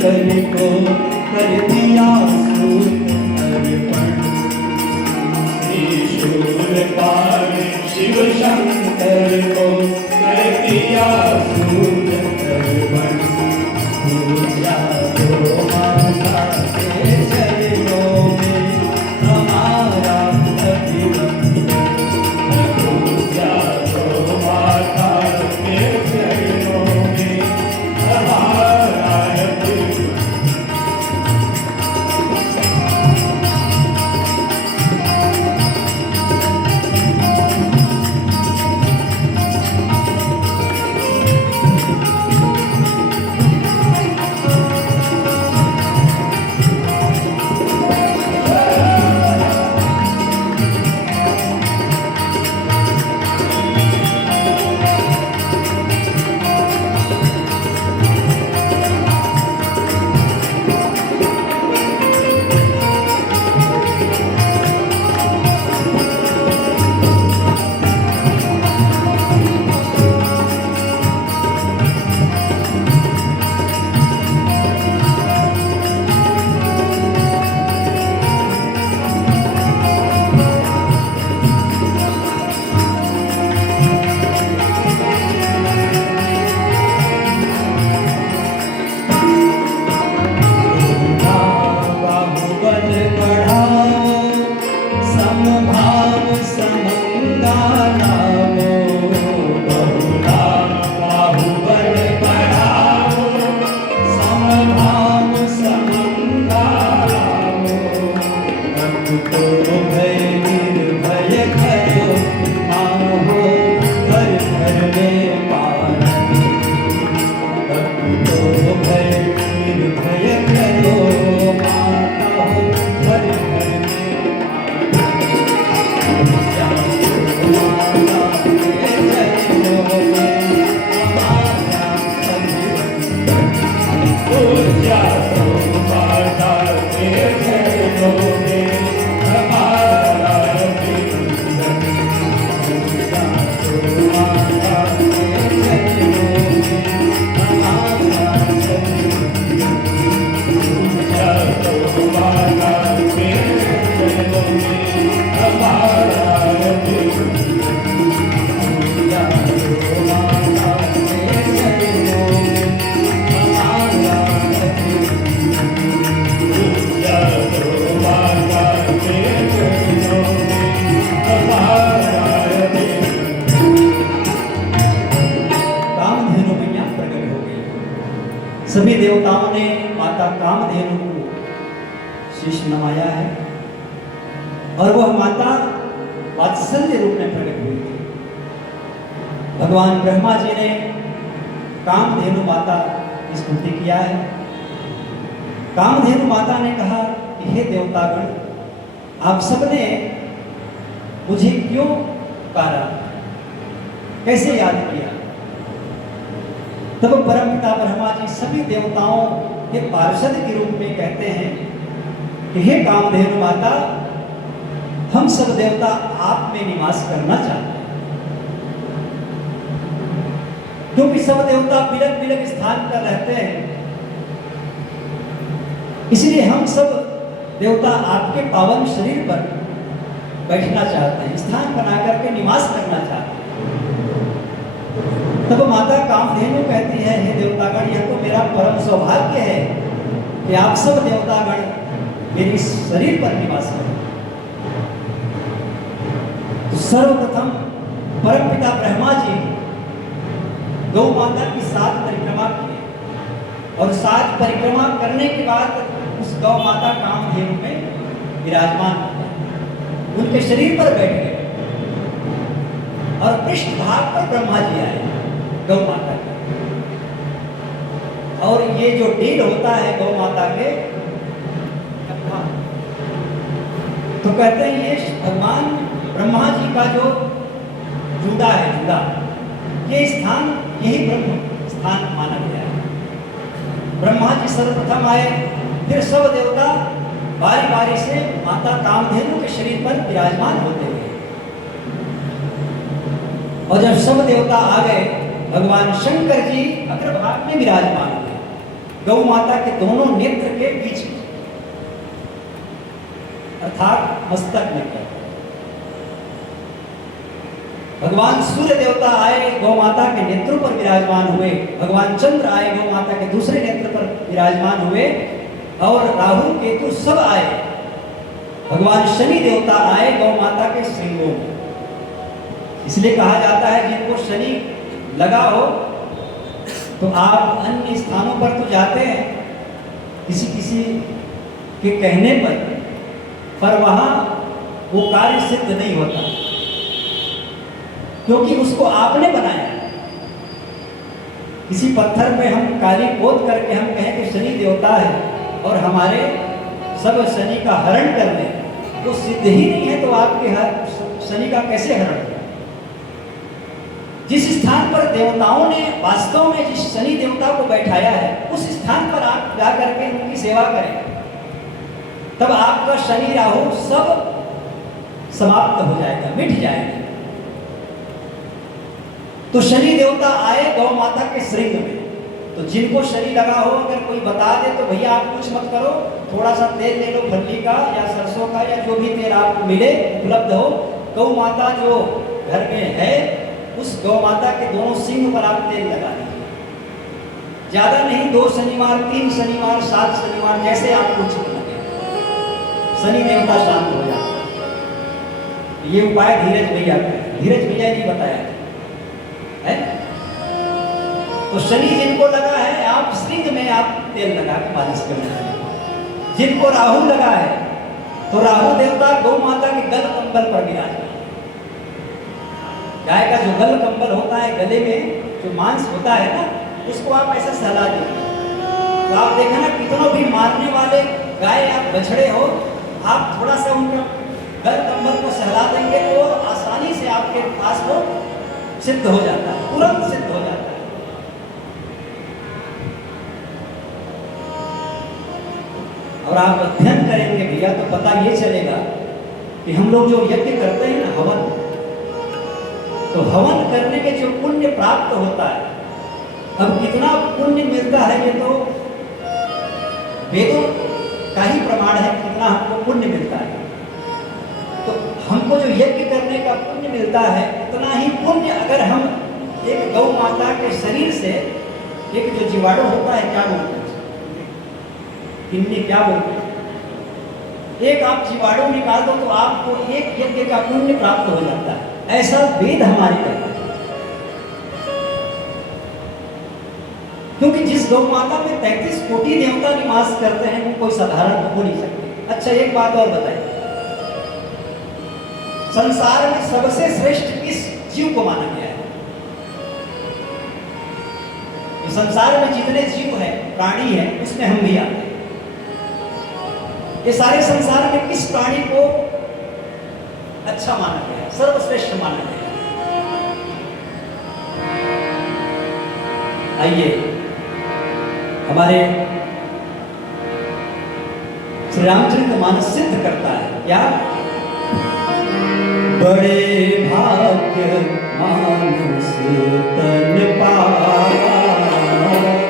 शंकर को कर दिया सूत अर्पण। त्रिशूलपाण शिव शंकर को कर दिया सूत अर्पण। पूजा दो माता के चरणों में हमारा अभिवंदन। पूजा दो माता के चरणों में हमारा अभिवंदन। बाहुबल बढ़ाओ, समभाव समंगा लाओ। बहुधा बाहुबल बढ़ाओ, समभाव समंगा लाओ। भक्तो भय निर्भय करो, आहो घर घर में पालन। भक्तो भय निर्भय करो, माता हो घर घर में पालन। माता के चरणों में हमारा अभिवंदन। पूजा दो माता के चरणों में हमारा अभिवंदन। पूजा दो माता के चरणों में हमारा अभिवंदन। पूजा दो माता के चरणों में हमारा अभिवंदन। पूजा दो माता के चरणों में हमारा अभिवंदन। पूजा दो माता के चरणों में हमारा अभिवंदन। कामधेनु मैया प्रकट हो गई। सभी देवताओं ने माता कामधेनु को शीश नवाया है और वह माता वात्सल्य रूप में प्रकट हुई थी। भगवान ब्रह्मा जी ने कामधेनु माता की स्तुति किया है। कामधेनु माता ने कहा कि हे देवतागण, आप सबने मुझे क्यों पुकारा, कैसे याद किया? तब परमपिता ब्रह्मा जी सभी देवताओं के पार्षद के रूप में कहते हैं कि हे कामधेनु माता, हम सब देवता आप में निवास करना चाहते हैं। क्योंकि सब देवता बिलक बिलक स्थान पर रहते हैं, इसलिए हम सब देवता आपके पावन शरीर पर बैठना चाहते हैं, स्थान बना करके निवास करना चाहते हैं। तब माता कामधेनु कहती है, हे देवतागण, यह तो मेरा परम सौभाग्य है कि आप सब देवतागण मेरे शरीर पर निवास करें। तो सर्वप्रथम परमपिता ब्रह्मा जी गौ माता की 7 परिक्रमा किए और 7 परिक्रमा करने के बाद उस गौ माता कामधेनु में विराजमान हुए, उनके शरीर पर बैठ गए और पृष्ठ भाग पर ब्रह्मा जी आए गौ माता के। और ये जो डील होता है गौ माता के, तो कहते हैं ये भगवान ब्रह्मा जी का जो जूड़ा है, जूड़ा, ये स्थान यही ब्रह्म स्थान माना गया है। ब्रह्मा जी सर्वप्रथम आए, फिर सब देवता बारी बारी से माता कामधेनु के शरीर पर विराजमान होते गए। और जब सब देवता आ गए, भगवान शंकर जी अग्रभाग में विराजमान हुए गौ माता के दोनों नेत्र के बीच में, अर्थात मस्तक में क्या। भगवान सूर्य देवता आए, गौ माता के नेत्रों पर विराजमान हुए। भगवान चंद्र आए, गौ माता के दूसरे नेत्र पर विराजमान हुए। और राहु केतु सब आए। भगवान शनि देवता आए गौ माता के श्रृंगों में। इसलिए कहा जाता है जिनको शनि लगा हो तो आप अन्य स्थानों पर तो जाते हैं किसी किसी के कहने पर वहां वो कार्य सिद्ध नहीं होता, क्योंकि उसको आपने बनाया। किसी पत्थर पे हम काली पोत करके हम कहें कि शनि देवता है और हमारे सब शनि का हरण कर ले, वो सिद्ध ही नहीं है, तो आपके शनि का कैसे हरण होगा? जिस स्थान पर देवताओं ने वास्तव में जिस शनि देवता को बैठाया है उस स्थान पर आप जा करके उनकी सेवा करें, तब आपका शनि राहु सब समाप्त हो जाएगा, मिट जाएगा। तो शनि देवता आए गौ माता के श्रृंग में। तो जिनको शनि लगा हो, अगर कोई बता दे तो भैया आप कुछ मत करो, थोड़ा सा तेल ले लो फल्ली का या सरसों का या जो भी तेल आपको मिले उपलब्ध हो, गौ माता जो घर में है उस गौ माता के दोनों सिंह पर आप तेल लगा दीजिए। ज्यादा नहीं, 2 शनिवार, 3 शनिवार, 7 शनिवार, जैसे आपको ठीक लगे, शनि देवता शांत हो जाता है। ये उपाय धीरज भैया का है, धीरज भैया ने बताया है। तो शनि जिनको लगा है आप श्रृंग में आप तेल लगा के मालिश करना। जिनको राहु लगा है तो राहु देवता गौ माता के गल कंबल पर विराजमान। गाय का जो गल कंबल होता है, गले में जो मांस होता है ना, उसको आप ऐसा सहला दीजिए। तो आप देखना कितनों भी मारने वाले गाय या बछड़े हो, आप थोड़ा सा उनका गल कंबल को सहला देंगे तो आसानी से आपके पास वो सिद्ध हो जाता है, तुरंत सिद्ध हो जाता है। और आप अध्ययन करेंगे भैया तो पता ये चलेगा कि हम लोग जो यज्ञ करते हैं ना, हवन, तो हवन करने के जो पुण्य प्राप्त होता है, अब कितना पुण्य मिलता है ये तो वेदों का ही प्रमाण है, कितना हमको पुण्य मिलता है। तो हमको जो यज्ञ करने का पुण्य मिलता है, उतना ही पुण्य अगर हम एक गौ माता के शरीर से एक जो जीवाणु होता है, क्या बोलते हैं हिंदी, क्या बोलते हैं, एक आप जीवाणु निकाल दो तो आपको एक यज्ञ का पुण्य प्राप्त हो जाता है। ऐसा वेद हमारे कहते हैं। क्योंकि जिस गौ माता में 33 कोटि देवता निवास करते हैं वो कोई साधारण हो नहीं सकते। अच्छा एक बात और बताइए, संसार में सबसे श्रेष्ठ किस जीव को माना गया है? संसार में जितने जीव हैं, प्राणी हैं, उसमें हम भी आते हैं। ये सारे संसार में किस प्राणी को अच्छा माना गया, सर्वश्रेष्ठ माना गया? आइए हमारे श्री रामचरितमानस सिद्ध करता है क्या? बड़े भाग्य मानुष तन पावा,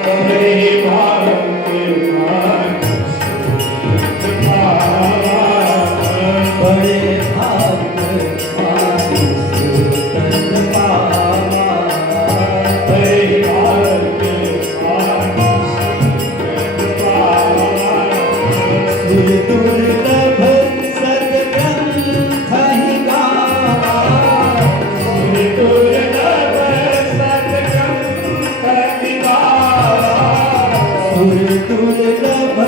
बड़े भाग्य मानुष तन पावा, बड़े भाग्य मानुष तन पावा, बड़े भाग्य मानुष तन पावा, सुर दुर्लभ सद्ग्रंथ ही गावा, सुर दुर्लभ सद्ग्रंथ ही गावा, सुर दुर्लभ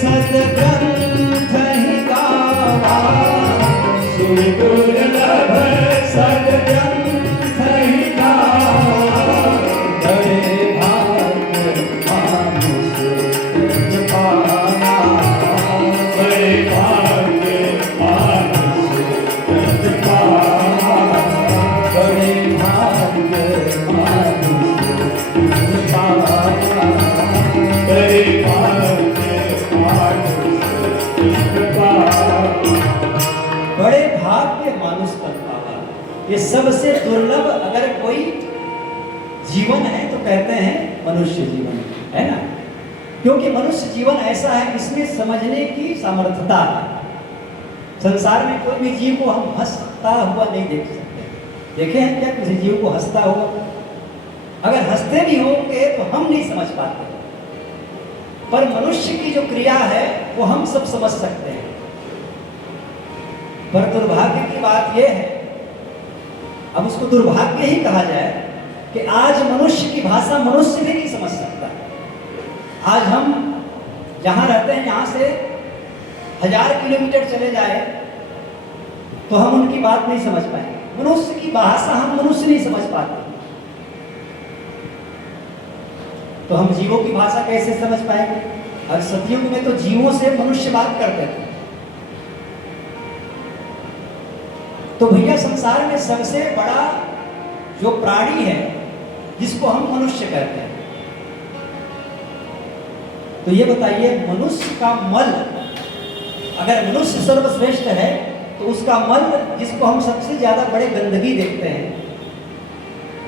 सद्ग्रंथ ही गावा, सुर दुर्लभ सद्ग्रंथ ही गावा, बड़े भाग्य मानुष तन पावा, बड़े भाग्य मानुष तन पावा, बड़े भाग्य मानुष तन पावा, बड़े भाग्य मानुष तन पावा, बड़े भाग्य मानुष तन पावा। ये सबसे दुर्लभ अगर कोई जीवन है तो कहते हैं मनुष्य जीवन, है ना? क्योंकि मनुष्य जीवन ऐसा है, इसमें समझने की सामर्थ्यता है। संसार में कोई भी जीव को हम हंसता हुआ नहीं देख सकते। देखे हैं क्या किसी जीव को हंसता हुआ? अगर हंसते भी होंगे तो हम नहीं समझ पाते, पर मनुष्य की जो क्रिया है वो हम सब समझ सकते हैं। पर दुर्भाग्य की बात यह है, अब उसको दुर्भाग्य ही कहा जाए, कि आज मनुष्य की भाषा मनुष्य भी नहीं समझ सकता। आज हम जहाँ रहते हैं, यहाँ से 1000 किलोमीटर चले जाए तो हम उनकी बात नहीं समझ पाएंगे। मनुष्य की भाषा हम मनुष्य नहीं समझ पाते, तो हम जीवों की भाषा कैसे समझ पाएंगे? और सतयुग में तो जीवों से मनुष्य बात करते थे। तो भैया संसार में सबसे बड़ा जो प्राणी है, जिसको हम मनुष्य कहते हैं, तो ये बताइए, मनुष्य का मल, अगर मनुष्य सर्वश्रेष्ठ है तो उसका मल, जिसको हम सबसे ज्यादा बड़े गंदगी देखते हैं,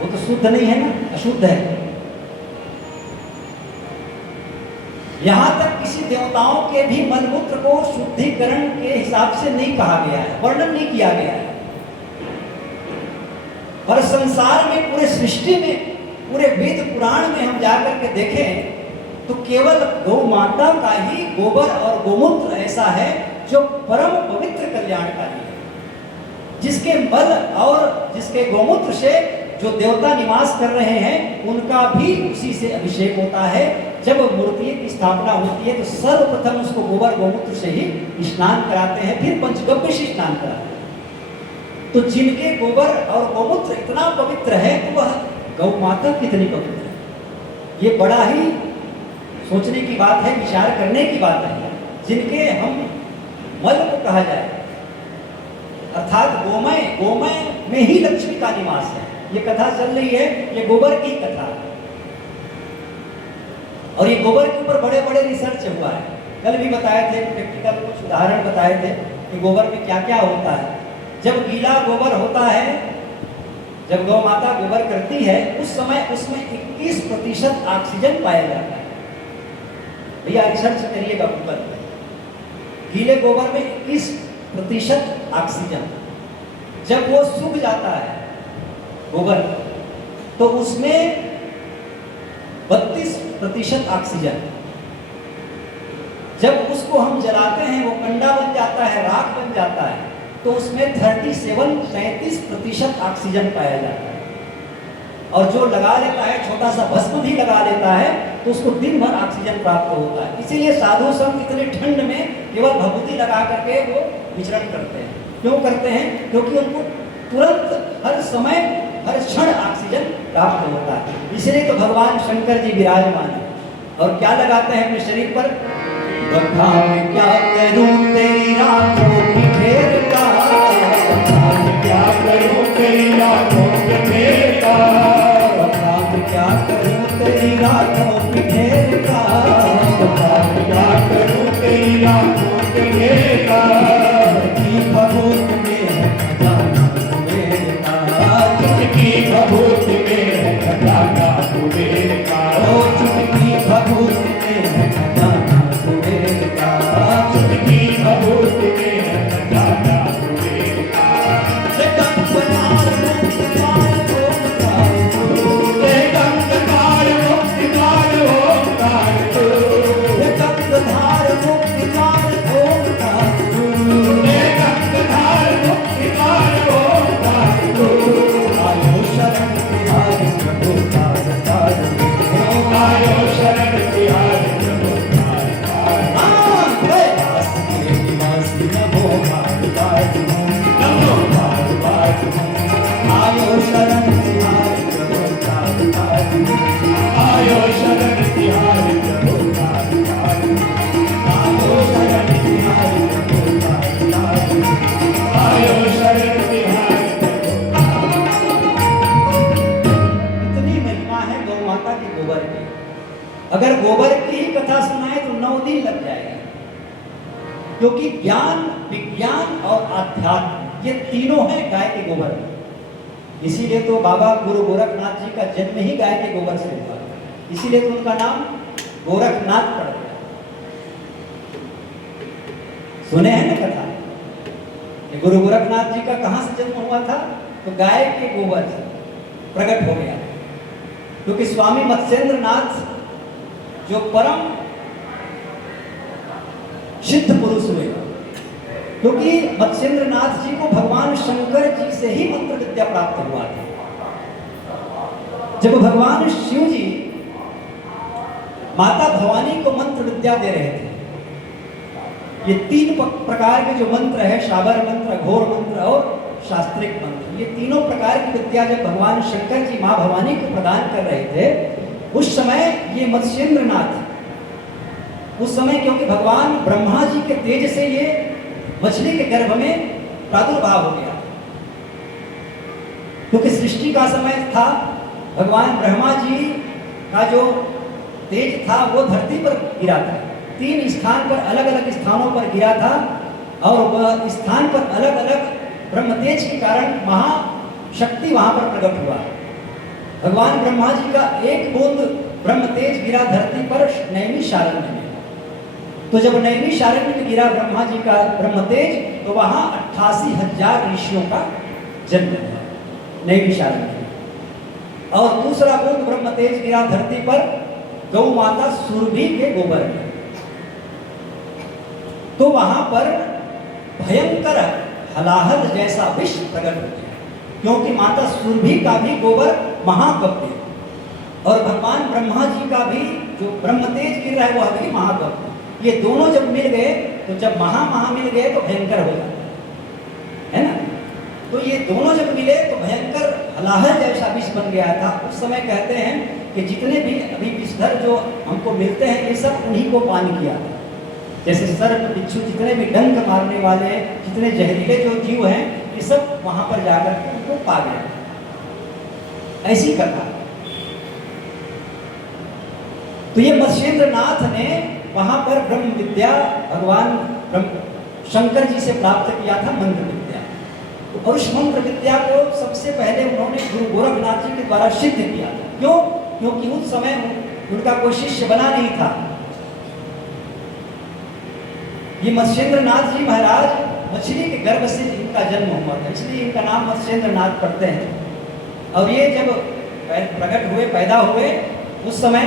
वो तो शुद्ध नहीं है ना, अशुद्ध है। यहां तक किसी देवताओं के भी मलमूत्र को शुद्धिकरण के हिसाब से नहीं कहा गया है, वर्णन नहीं किया गया है। और संसार में, पूरे सृष्टि में, पूरे वेद पुराण में हम जाकर के देखें तो केवल गौ माता का ही गोबर और गोमूत्र ऐसा है जो परम पवित्र कल्याणकारी है, जिसके मल और जिसके गोमूत्र से जो देवता निवास कर रहे हैं उनका भी उसी से अभिषेक होता है। जब मूर्ति की स्थापना होती है तो सर्वप्रथम उसको गोबर गोमूत्र से ही स्नान कराते हैं, फिर पंचगव्य से स्नान कराते हैं। तो जिनके गोबर और गोमूत्र इतना पवित्र है तो वह गौ माता कितनी पवित्र है, ये बड़ा ही सोचने की बात है, विचार करने की बात है। जिनके हम मल को कहा जाए, अर्थात गोमय, गोमय में ही लक्ष्मी का निवास है। ये कथा चल रही है, ये गोबर की कथा है, और ये गोबर के ऊपर बड़े बड़े रिसर्च हुआ है। कल भी बताए थे, प्रैक्टिकल कुछ उदाहरण बताए थे कि गोबर में क्या क्या होता है। जब गीला गोबर होता है, जब गौ माता गोबर करती है, उस समय उसमें 21% ऑक्सीजन पाया जाता है। भैया रिसर्च करिएगा गूगल पे, गीले गोबर में 21% ऑक्सीजन। जब वो सूख जाता है गोबर, तो उसमें 32% ऑक्सीजन। जब उसको हम जलाते हैं, वो कंडा बन जाता है, राख बन जाता है, तो उसमें 33% ऑक्सीजन पाया जाता है। और जो लगा लेता है, छोटा सा भस्म भी लगा लेता है, तो उसको दिन भर ऑक्सीजन प्राप्त होता है। इसीलिए साधु संत इतने ठंड में केवल भभूति लगा करके वो विचरण करते हैं। क्यों करते हैं? क्योंकि उनको तुरंत हर समय हर क्षण ऑक्सीजन प्राप्त होता है। इसलिए तो भगवान शंकर जी विराजमान है। और क्या लगाते हैं अपने शरीर पर? बता मैं क्या करूं तेरी रातों की फेर का, बता मैं क्या करूं तेरी रातों के फेर का, बता मैं क्या करूं तेरी रातों की फेर का, बता मैं क्या करूं तेरी रातों के फेर का। की भभूत में है खजाना कुबेर का, चुटकी भभूत में है खजाना कुबेर का, ओ चुटकी भभूत में है खजाना कुबेर का, चुटकी भभूत में है खजाना कुबेर का। गंगधार मुक्तिकार ओंकार तू, हे गंगधार मुक्तिकार ओंकार तू, गंगधार मुक्तिकार ओंकार तू, हे गंगधार मुक्तिकार ओंकार तू। आयो शरण तिहारी प्रभु तार तार में, आयो शरण तिहारी प्रभु तार तार में। कैलाश के निवासी नमो भारत नमो भारत आयो शरण तिहारी प्रभु तार तार में, आयो शरण तिहारी प्रभु तार तार में। आयो शरण तिहारी प्रभु तार तार में। आयो शरण तिहारी प्रभु तार तार में। इतनी महिमा है गौ माता की गोबर की। अगर गोबर की ही कथा सुनाए तो 9 दिन लग जाएगा, क्योंकि ज्ञान, विज्ञान और आध्यात्म ये तीनों हैं गाय के गोबर में। इसीलिए तो बाबा गुरु गोरखनाथ जी का जन्म ही गाय के गोबर से हुआ। इसीलिए तो उनका नाम गोरखनाथ पड़ गया। सुने हैं ना कथा, ये गुरु गोरखनाथ जी का कहां से जन्म हुआ था? तो गाय के गोबर से प्रकट हो गया, क्योंकि स्वामी मत्स्येंद्र नाथ जो परम सिद्ध पुरुष हुए, क्योंकि मत्स्येंद्र नाथ जी को भगवान शंकर जी से ही मंत्र विद्या प्राप्त हुआ था। जब भगवान शिव जी माता भवानी को मंत्र विद्या दे रहे थे, ये 3 प्रकार के जो मंत्र है, शाबर मंत्र, घोर मंत्र और शास्त्रिक मंत्र, ये तीनों प्रकार की विद्या जब भगवान शंकर जी मां भवानी को प्रदान कर रहे थे, उस समय ये मत्स्येंद्र नाथ, उस समय क्योंकि भगवान ब्रह्मा जी के तेज से ये मछली के गर्भ में प्रादुर्भाव हो गया, क्योंकि सृष्टि का समय था, भगवान ब्रह्मा जी का जो तेज था वो धरती पर गिरा था, 3 स्थान पर, अलग अलग स्थानों पर गिरा था, और वह स्थान पर अलग अलग ब्रह्म तेज के कारण महाशक्ति वहां पर प्रकट हुआ। भगवान ब्रह्मा जी का एक बूंद ब्रह्म तेज गिरा धरती पर नैमिषारण्य में, तो जब नैमिषारण्य में गिरा ब्रह्मा जी का ब्रह्म तेज, तो वहां 88,000 ऋषियों का जन्म हुआ नैमिषारण्य में। और दूसरा बूंद ब्रह्म तेज गिरा धरती पर गौ माता सुरभि के गोबर में, तो वहां पर भयंकर हलाहल जैसा विष प्रकट हो गया, क्योंकि माता सुरभि का भी गोबर महागव्य और भगवान ब्रह्मा जी का भी जो ब्रह्म तेज गिर रहा है वह भी महागव्य, ये दोनों जब मिल गए, तो जब महा मिल गए तो भयंकर हो जाता है ना। तो ये दोनों जब मिले तो भयंकर हलाहल जैसा विष बन गया था। उस समय कहते हैं कि जितने भी अभी विषधर जो हमको मिलते हैं, ये सब उन्हीं को पान किया था, जैसे सर्प, बिच्छू, जितने भी डंक मारने वाले हैं, जितने जहरीले जो जीव हैं, ये सब वहां पर जाकर के उनको पा गए। ऐसी कथा। तो ये मत्स्येंद्र नाथ ने वहां पर ब्रह्म विद्या भगवान शंकर जी से प्राप्त किया था, मंत्र विद्या, और उस मंत्र विद्या को सबसे पहले उन्होंने गुरु गोरखनाथ जी के द्वारा सिद्ध किया था। क्यों? क्योंकि उस समय उनका कोई शिष्य बना नहीं था। ये मत्स्येंद्र नाथ जी महाराज मछली के गर्भ से इनका जन्म हुआ था, इसलिए इनका नाम मत्स्येंद्र नाथ पड़ते हैं। और ये जब प्रकट हुए, पैदा हुए, उस समय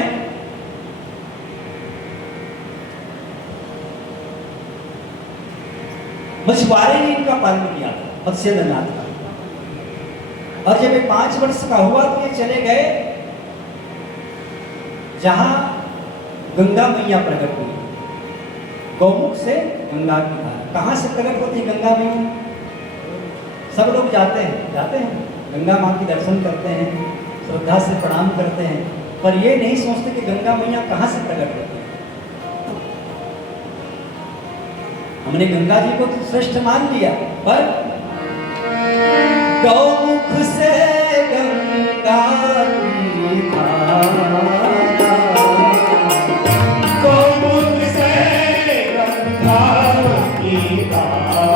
मछुआरे ने इनका पालन किया था, मत्स्येंद्र नाथ का। और जब ये 5 वर्ष का हुआ तो ये चले गए जहां गंगा मैया प्रकट हुई, गौमुख से गंगा की धारा। कहाँ से प्रकट होती है गंगा मैया? सब लोग जाते हैं गंगा माँ की दर्शन करते हैं, श्रद्धा से प्रणाम करते हैं, पर ये नहीं सोचते कि गंगा मैया कहाँ से प्रकट होती है। हमने गंगा जी को तो श्रेष्ठ मान लिया, पर गौमुख से गंगा की धारा, गौमुख से गंगा की धारा,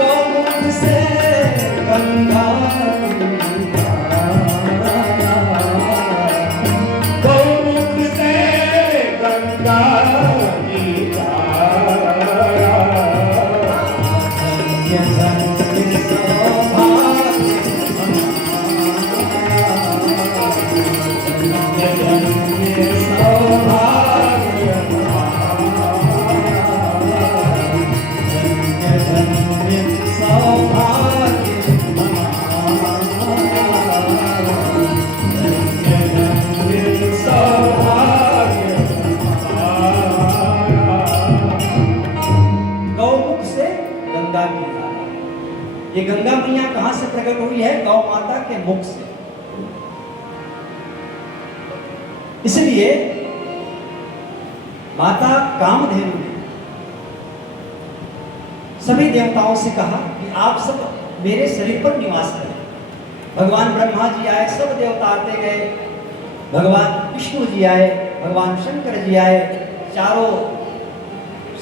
गौमुख से गंगा की धारा, गौमुख से गंगा की धारा, गौमुख से गंगा की धारा। ये गंगा मैया कहां से प्रकट हुई है? गौ माता के मुख से। इसलिए माता कामधेनु ने सभी देवताओं से कहा कि आप सब मेरे शरीर पर निवास करें। भगवान ब्रह्मा जी आए, सब देवता आते गए, भगवान विष्णु जी आए, भगवान शंकर जी आए, चारों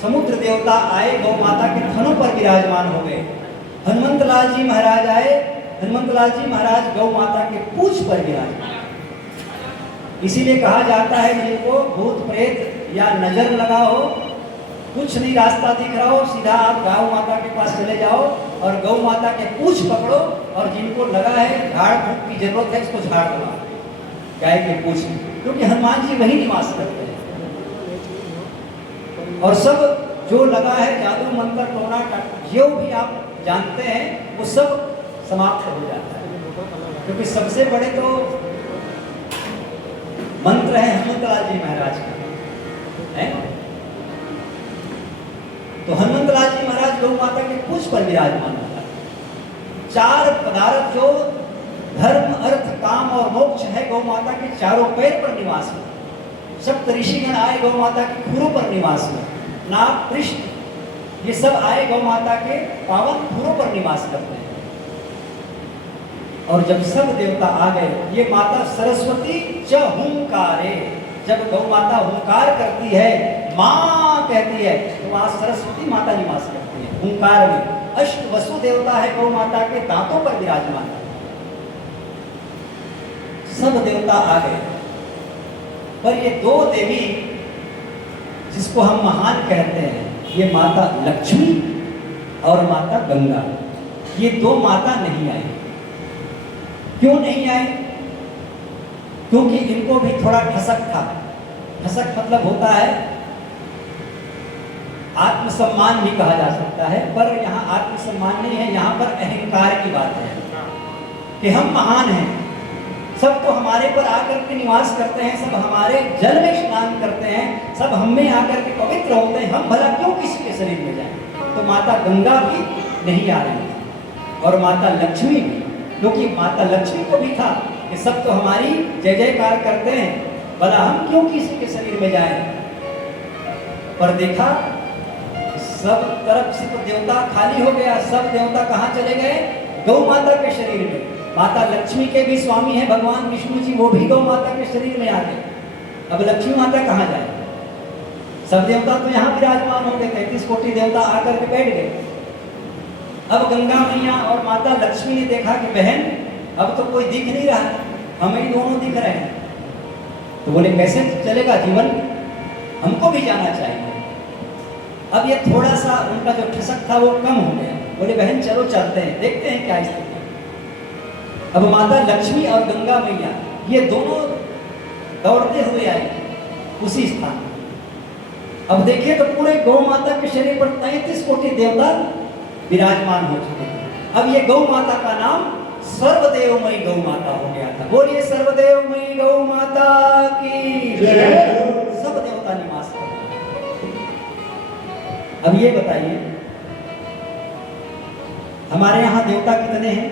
समुद्र देवता आए, गौ माता के थनों पर विराजमान हो गए। हनुमंत लाल जी महाराज आए, हनुमंत लाल जी महाराज गौ माता के पूंछ पर विराजमान। इसीलिए कहा जाता है जिनको भूत प्रेत या नजर लगा हो, कुछ नहीं रास्ता दिख रहा हो, सीधा आप गौ माता के पास चले जाओ और गौ माता के पूंछ पकड़ो, और जिनको लगा है झाड़ फूक की जरूरत है इसको झाड़ दो गाय के पूंछ, क्योंकि हनुमान जी वही निवास करते हैं। और सब जो लगा है जादू मंत्र टोना जो भी आप जानते हैं वो सब समाप्त हो जाता है, क्योंकि सबसे बड़े तो मंत्र है हनुमंतलाल जी महाराज का है। तो हनुमंतलाल जी महाराज गौ माता के पूंछ पर विराजमान होता है। चार पदार्थ जो धर्म अर्थ काम और मोक्ष है गौ माता के चारों पैर पर निवास है। सप्त ऋषिगण आए गौ माता के खुरों पर निवास है। नाग कृष्ण ये सब आए गौ माता के पावन खुरों पर निवास करते हैं। और जब सब देवता आ गए, ये माता सरस्वती च हुंकारे, जब गौ माता हुंकार करती है, माँ कहती है, तो वहां सरस्वती माता निवास करती है हुंकार में। अष्ट वसु देवता है गौ माता के दांतों पर विराजमान। सब देवता आ गए, पर ये दो देवी जिसको हम महान कहते हैं, ये माता लक्ष्मी और माता गंगा, ये दो माता नहीं आई। क्यों नहीं आए? क्योंकि इनको भी थोड़ा ठसक था। ठसक मतलब होता है आत्मसम्मान भी कहा जा सकता है, पर यहाँ आत्मसम्मान नहीं है, यहाँ पर अहंकार की बात है कि हम महान हैं, सब तो हमारे पर आकर के निवास करते हैं, सब हमारे जल में स्नान करते हैं, सब हम में आकर के पवित्र होते हैं, हम भला क्यों किसी के शरीर में जाएं? तो माता गंगा भी नहीं आ रही थी और माता लक्ष्मी भी, क्योंकि माता लक्ष्मी को भी था कि सब तो हमारी जय जयकार करते हैं, भला हम क्यों किसी के शरीर में जाएं? पर देखा सब तरफ से तो देवता खाली हो गया, सब देवता कहाँ चले गए? गौ माता के शरीर में। माता लक्ष्मी के भी स्वामी है भगवान विष्णु जी, वो भी गौ माता के शरीर में आ गए। अब लक्ष्मी माता कहाँ जाए? सब देवता तो यहाँ विराजमान हो गए, 33 कोटि देवता आकर के बैठ गए। अब गंगा मैया और माता लक्ष्मी ने देखा कि बहन अब तो कोई दिख नहीं रहा, हम ही दोनों दिख रहे हैं, तो बोले कैसे चलेगा जीवन, हमको भी जाना चाहिए। अब ये थोड़ा सा उनका जो ठसक था वो कम हो गया, बोले बहन चलो चलते हैं, देखते हैं क्या स्थिति है। अब माता लक्ष्मी और गंगा मैया ये दोनों दौड़ते हुए आए उसी स्थान। अब देखिए तो पूरे गौ माता के शरीर पर 33 कोटि देवता विराजमान हो चुके थे। अब ये गौ माता का नाम सर्वदेवमयी गौ माता हो गया था। बोलिए सर्वदेवमयी गौ माता की जय। सब देवता निवास करते। अब ये बताइए हमारे यहाँ देवता कितने हैं?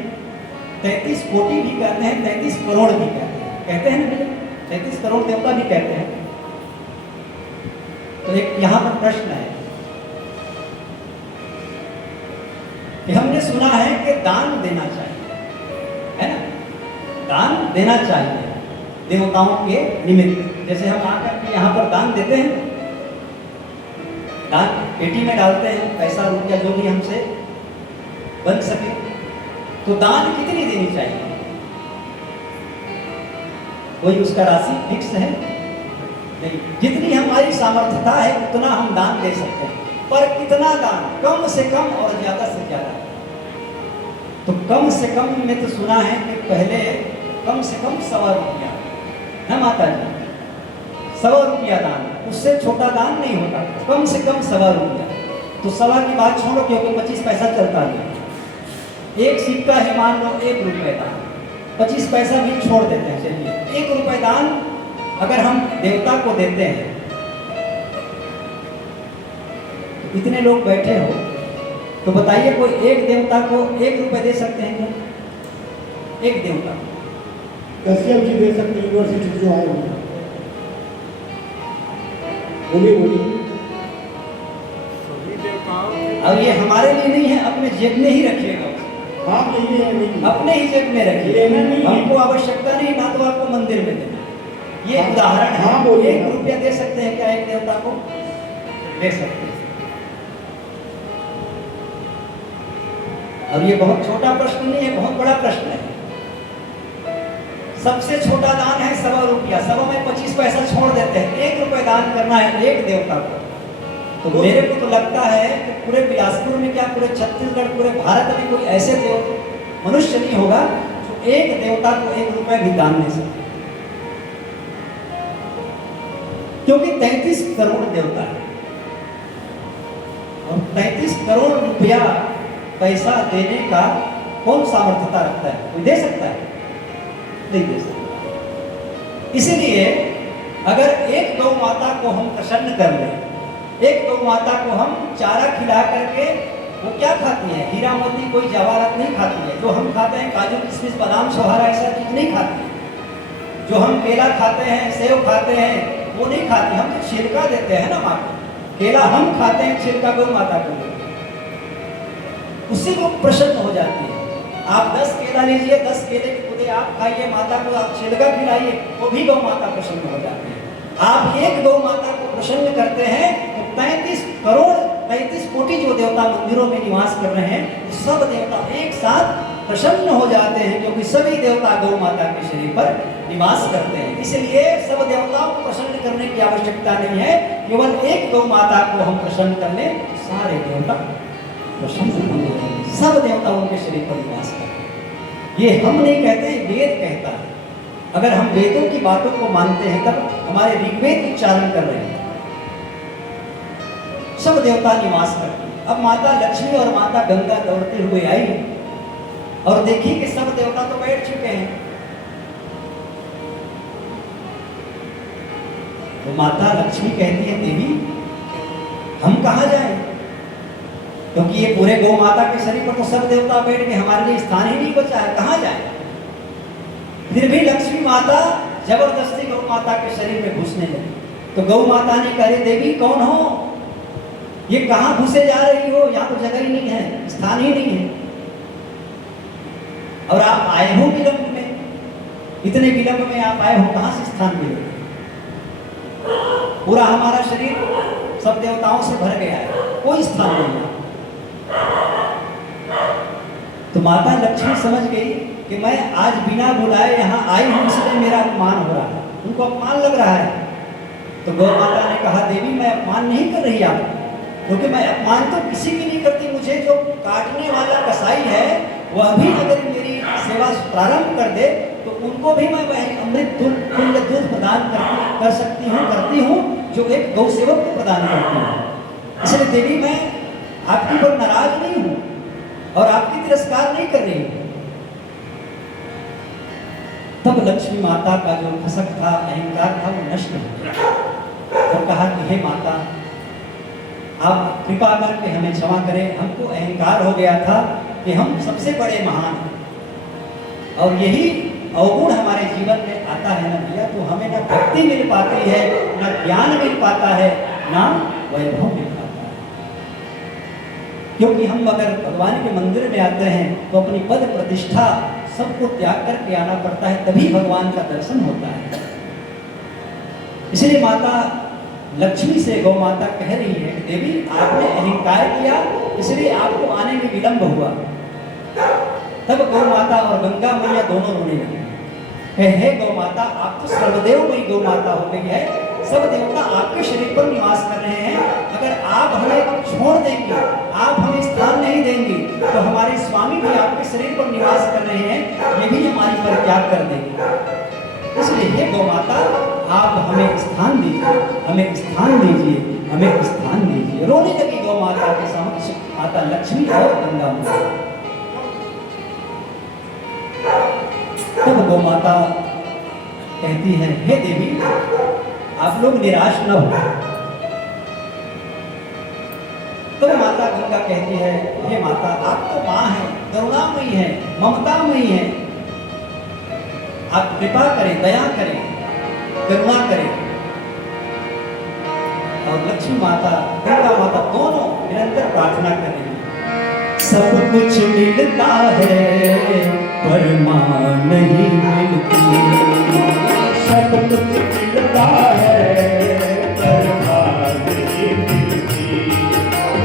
33 कोटि भी कहते हैं, 33 करोड़ भी कहते हैं ना भैया, 33 करोड़ देवता भी कहते हैं। तो एक यहाँ पर प्रश्न है कि हमने सुना है कि दान देना चाहिए, है ना, दान देना चाहिए देवताओं के निमित्त। जैसे हम आकर के यहाँ पर दान देते हैं, दान पेटी में डालते हैं, पैसा रुपया जो भी हमसे बन सके, तो दान कितनी देनी चाहिए? कोई उसका राशि फिक्स है? नहीं, जितनी हमारी सामर्थ्यता है उतना हम दान दे सकते हैं, पर कितना दान? कम से कम और ज्यादा से ज्यादा। तो कम से कम में तो सुना है कि पहले कम से कम 1.25 रुपया है माता जी, 1.25 रुपया दान, उससे छोटा दान नहीं होता, कम से कम 1.25 रुपया। तो 1.25 की बात छोड़ो, क्योंकि 25 पैसा चलता नहीं, एक सिक्का ही मान लो 1 रुपये दान, 25 पैसा भी छोड़ देते हैं, चलिए 1 रुपये दान अगर हम देवता को देते हैं, तो इतने लोग बैठे हो, तो बताइए कोई एक देवता को 1 रुपये दे सकते हैं क्या? एक देवता कश्यप जी दे सकते, यूनिवर्सिटी जो आए हैं, बोलिए। अब ये हमारे लिए नहीं है, अपने जेब में ही रखिएगा, हाँ नहीं, अपने ही जेब में रखिए, हमको आवश्यकता नहीं ना तो आपको मंदिर में देना। ये उदाहरण है। हाँ, बोलिए। 1 रुपया दे सकते हैं क्या एक देवता को? दे सकते हैं। अब ये बहुत छोटा प्रश्न नहीं है, बहुत बड़ा प्रश्न है। सबसे छोटा दान है 1.25 रुपया, 1.25 में 25 पैसा छोड़ देते हैं, 1 रुपये दान करना है एक देवता को। तो मेरे को तो लगता है कि पूरे बिलासपुर में क्या पूरे छत्तीसगढ़ पूरे भारत में कोई ऐसे मनुष्य नहीं होगा जो एक देवता को 1 रुपये भी दान दे सके, क्योंकि 33 करोड़ देवता है और 33 करोड़ रुपया पैसा देने का कौन सामर्थ्यता रखता है? कोई दे सकता है? नहीं दे सकता। इसीलिए अगर एक गौ माता को हम प्रसन्न कर लें, एक गौ माता को हम चारा खिला करके, वो क्या खाती है? हीरा मोती कोई जवाहरात नहीं खाती है। जो हम खाते हैं काजू किशमिश बादाम छोहारा ऐसा चीज नहीं खाती है। जो हम केला खाते हैं, सेव खाते हैं, वो नहीं खाती। हम तो छिलका देते हैं ना माँ को, केला हम खाते हैं, छिलका गौ माता को देते हैं, उसी को प्रसन्न हो जाती है। आप 10 केला लीजिए, 10 केले के खुदे आप खाइए, माता को आप छिलका खिलाइए, वो भी गौ माता प्रसन्न हो जाती है। आप एक गौ माता को प्रसन्न करते हैं तो 35 करोड़ 35 कोटि जो देवता मंदिरों में निवास कर रहे हैं, सब देवता एक साथ प्रसन्न हो जाते हैं, क्योंकि सभी देवता गौ माता के शरीर पर निवास करते हैं। इसलिए सब देवताओं को प्रसन्न करने की आवश्यकता नहीं है, केवल एक गौ माता को हम प्रसन्न कर लें, सारे देवता प्रसन्न हो जाएंगे, सब देवता उनके शरीर पर निवास करते हैं। ये हम नहीं कहते, वेद कहता है। अगर हम वेदों की बातों को मानते हैं तब हमारे ऋग्वेद उच्चारण कर रहे हैं, सब देवता निवास करते हैं। अब माता लक्ष्मी और माता गंगा दौड़ते हुए आई और देखी कि सब देवता तो बैठ चुके हैं। तो माता लक्ष्मी कहती है, देवी हम कहाँ जाएं? क्योंकि ये पूरे गौ माता के शरीर पर तो सब देवता बैठ के, हमारे लिए स्थान ही नहीं बचा है, कहाँ जाए? फिर भी लक्ष्मी माता जबरदस्ती गौ माता के शरीर में घुसने लगी। तो गौ माता ने कहा, देवी कौन हो? ये कहाँ घुसे जा रही हो? यहाँ तो जगह ही नहीं है, स्थान ही नहीं है, और आप आए हो विलंब में, इतने विलंब में आप आए हो, कहाँ से स्थान मिलेगा? पूरा हमारा शरीर सब देवताओं से भर गया है, कोई स्थान नहीं है। तो माता लक्ष्मी समझ गई कि मैं आज बिना बुलाए यहाँ आई हूँ, इसलिए मेरा अपमान हो रहा है, उनको अपमान लग रहा है। तो गौ माता ने कहा, देवी मैं अपमान नहीं कर रही आपको, क्योंकि मैं अपमान तो किसी की नहीं करती। मुझे जो काटने वाला कसाई है वह भी अगर मेरी सेवा प्रारंभ कर दे तो उनको भी मैं वही अमृत दूध प्रदान कर सकती हूँ, करती हूँ, जो एक गौ सेवक को प्रदान करती हूँ। इसलिए देवी मैं आपकी पर नाराज नहीं हूँ और आपकी तिरस्कार नहीं कर रही हूँ। तब लक्ष्मी माता का जो खसक था, अहंकार था, वो नष्ट हो गया और कहा कि हे माता, आप कृपा करके हमें क्षमा करें, हमको अहंकार हो गया था कि हम सबसे बड़े महान हैं, और यही अवगुण हमारे जीवन में आता है ना भैया, तो हमें ना भक्ति मिल पाती है, ना ज्ञान मिल पाता है, ना वैभव मिल पाता है। क्योंकि हम अगर भगवान के मंदिर में आते हैं तो अपनी पद प्रतिष्ठा सबको त्याग करके आना पड़ता है, तभी भगवान का दर्शन होता है। इसलिए माता लक्ष्मी से गौ माता कह रही है, देवी आपने अहंकार किया, इसलिए आपको आने में विलंब हुआ। तब गौ माता और गंगा मैया दोनों रोने लगी। हे गौ माता, आप तो सर्वदेवमयी गौ माता हो गई है, सब देवता आपके शरीर पर निवास कर रहे हैं। अगर आप हमें छोड़ देंगे, आप हमें स्थान नहीं देंगे, तो हमारे स्वामी भी आपके शरीर पर निवास कर रहे हैं, ये भी हमारी परित्याग कर देंगे। इसलिए हे गौ माता, आप हमें स्थान दीजिए, हमें स्थान दीजिए, हमें स्थान दीजिए। रोने लगी गौ माता के समक्ष माता लक्ष्मी और गंगा माता। तब गौ माता कहती है, हे देवी आप लोग निराश न हो। तब माता गंगा कहती है, हे माता आप तो माँ हैं, करुणामयी हैं, ममतामयी हैं, आप कृपा करें, दया करें, करुणा करें। और लक्ष्मी माता गंगा माता दोनों निरंतर प्रार्थना कर रही हैं। सब कुछ मिलता है पर मां नहीं मिलती, सब कुछ मिलता है पर मां नहीं मिलती।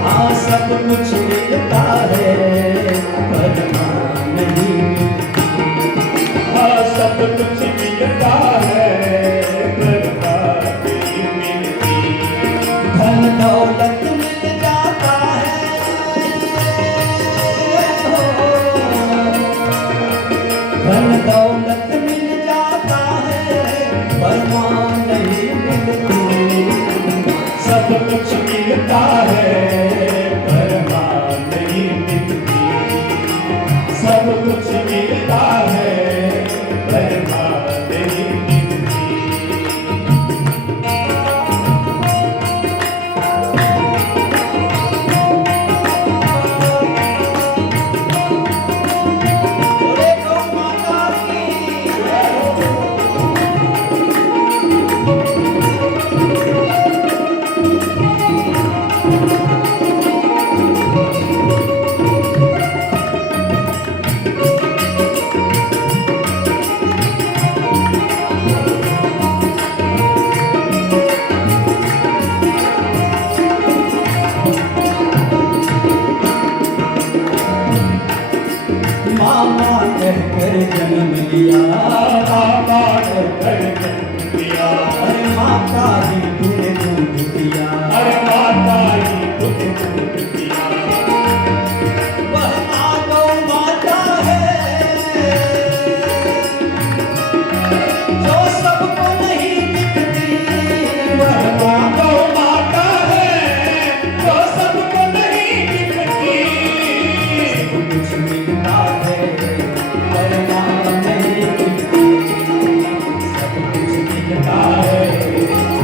हाँ सब कुछ मिलता है पर मां नहीं मिलती। हाँ सब कुछ धन दौलत मिल जाता है, धन दौलत मिल जाता है, पर मां नहीं मिलती। सब कुछ मिलता है पर मां नहीं मिलती। सब कुछ मिलता है पर मां नहीं मिलती। बोले गौ माता की मामा कहकर जन्म लिया, मामा ने घर जन्म दिया। अरे माता ही तूने दूध दिया, अरे माता ही खुद दूध दिया। वह माँ गौ माता है जो सबको नहीं दिखती। वह माँ गौ माता है जो सबको नहीं दिखती। कुछ मिलता है पर मां नहीं मिलती। सब कुछ मिलता है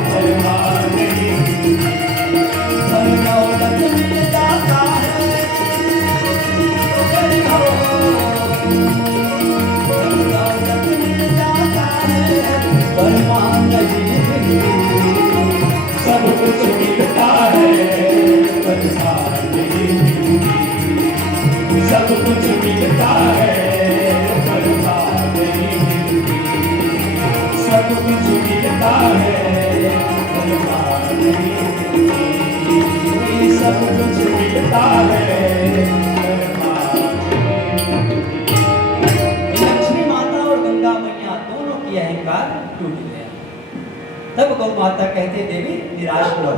पर मां नहीं मिलती। धन दौलत मिल जाता है, धन दौलत मिल जाता है, पर मां नहीं मिलती। सब कुछ मिलता है पर मां नहीं मिलती। सब कुछ मिलता है पर मां नहीं मिलती। सब कुछ मिलता है पर मां नहीं मिलती। सब कुछ मिलता है पर मां नहीं मिलती। लक्ष्मी माता और गंगा मैया दोनों की अहंकार टूट गया। तब गौ माता कहते देवी निराश न हो,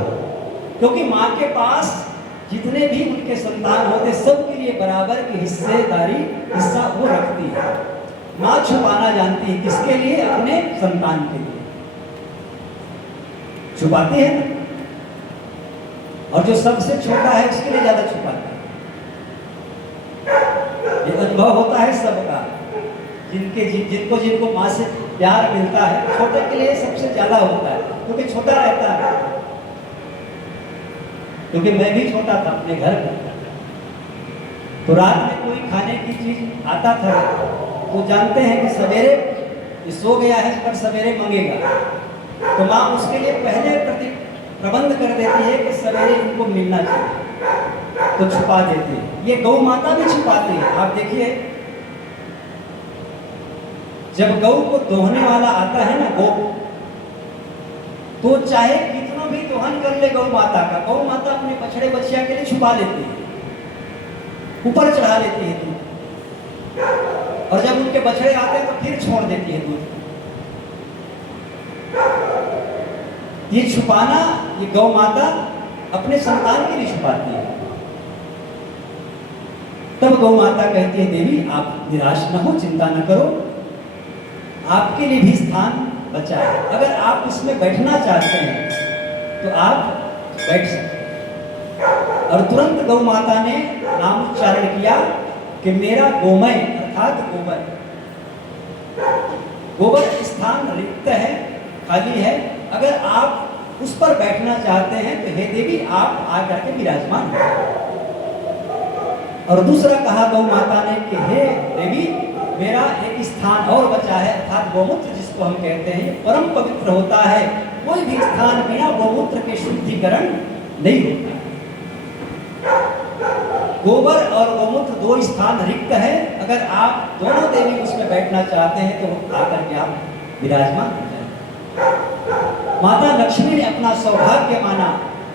क्योंकि माँ के पास जितने भी उनके संतान होते सबके लिए बराबर की हिस्सा वो रखती है। माँ छुपाना जानती है, किसके लिए? अपने संतान के लिए छुपाती है ना। और जो सबसे छोटा है उसके लिए ज्यादा छुपाती है। ये अनुभव होता है सबका, जिनको माँ से प्यार मिलता है छोटे के लिए सबसे ज्यादा होता है, क्योंकि छोटा रहता है। क्योंकि मैं भी छोटा था अपने घर में, तो रात में कोई खाने की चीज आता था तो जानते हैं कि सवेरे ये सो गया है पर सवेरे मंगेगा, तो माँ उसके लिए पहले प्रबंध कर देती है कि सवेरे इनको मिलना चाहिए, तो छुपा देती है। ये गौ माता भी छुपाती है। आप देखिए, जब गौ को दोहने वाला आता है ना गौ, तो चाहे कितना भी दोहन कर ले गौ माता का, गौ माता अपने बछड़े बछिया के लिए छुपा लेती है, ऊपर चढ़ा लेती है दूध, और जब उनके बछड़े आते हैं तो फिर छोड़ देती है दूध। ये छुपाना, ये गौ माता अपने संतान के लिए छुपाती है। तब गौ माता कहती है देवी आप निराश न हो, चिंता न करो, आपके लिए भी स्थान बचा है। अगर आप इसमें बैठना चाहते हैं तो आप बैठ सकते हैं। और तुरंत गौ माता ने नाम उच्चारण किया कि मेरा गोमय अर्थात गोबर स्थान रिक्त है, खाली है, अगर आप उस पर बैठना चाहते हैं तो हे देवी आप आकर के विराजमान हो। और दूसरा कहा गौ माता ने कि हे देवी मेरा एक स्थान और बचा है, अर्थात गौमूत्र जिसको हम कहते हैं, ये परम पवित्र होता है, कोई भी स्थान बिना गौमूत्र के शुद्धिकरण नहीं होता। गोबर और गौमूत्र दो स्थान रिक्त है, अगर आप दोनों देवी उसमें बैठना चाहते हैं तो आकर के आप विराजमान हो जाए। माता लक्ष्मी ने अपना सौभाग्य माना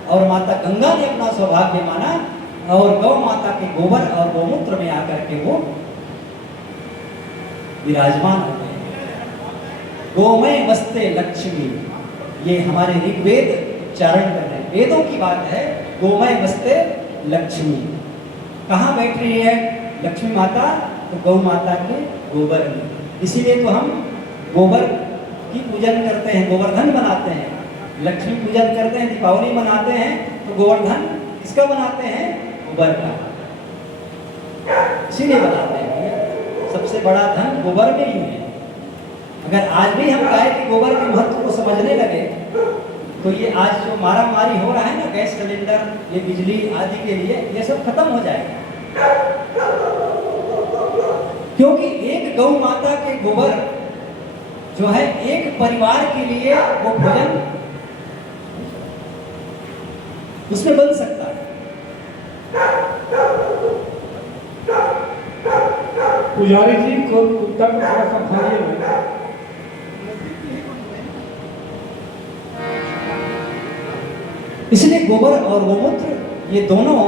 और माता गंगा ने अपना सौभाग्य माना, और गौ माता के गोबर और गौमूत्र में आकर के वो विराजमान हो गए। गोमय वस्ते लक्ष्मी, ये हमारे ऋग्वेद उच्चारण कर रहे हैं, वेदों की बात है, गोमय मस्ते लक्ष्मी। कहाँ बैठ रही है लक्ष्मी माता? तो गौ माता के गोबर में। इसीलिए तो हम गोबर की पूजन करते हैं, गोवर्धन बनाते हैं, लक्ष्मी पूजन करते हैं, दीपावली मनाते हैं, तो गोवर्धन किसका बनाते हैं? गोबर का। इसीलिए बनाते हैं, सबसे बड़ा धन गोबर में ही है। अगर आज भी हम गाय के गोबर के महत्व को समझने लगे तो ये आज जो मारामारी हो रहा है ना गैस सिलेंडर, ये बिजली आदि के लिए, ये सब खत्म हो जाएगा। क्योंकि एक गौ माता के गोबर जो है एक परिवार के लिए वो भोजन उसमें बन सकता है। पुजारी जी को कुत्ता को थोड़ा सा खाइए। इसलिए गोबर और गोमूत्र ये दोनों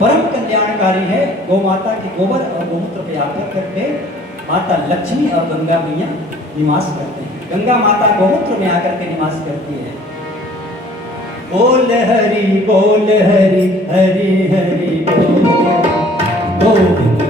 परम कल्याणकारी है। गौ माता के गोबर और गोमूत्र पे आकर करके माता लक्ष्मी और गंगा मैया निवास करते हैं। गंगा माता गोमूत्र में आकर के निवास करती है। बोल हरि हरि हरि बोल, गोविंद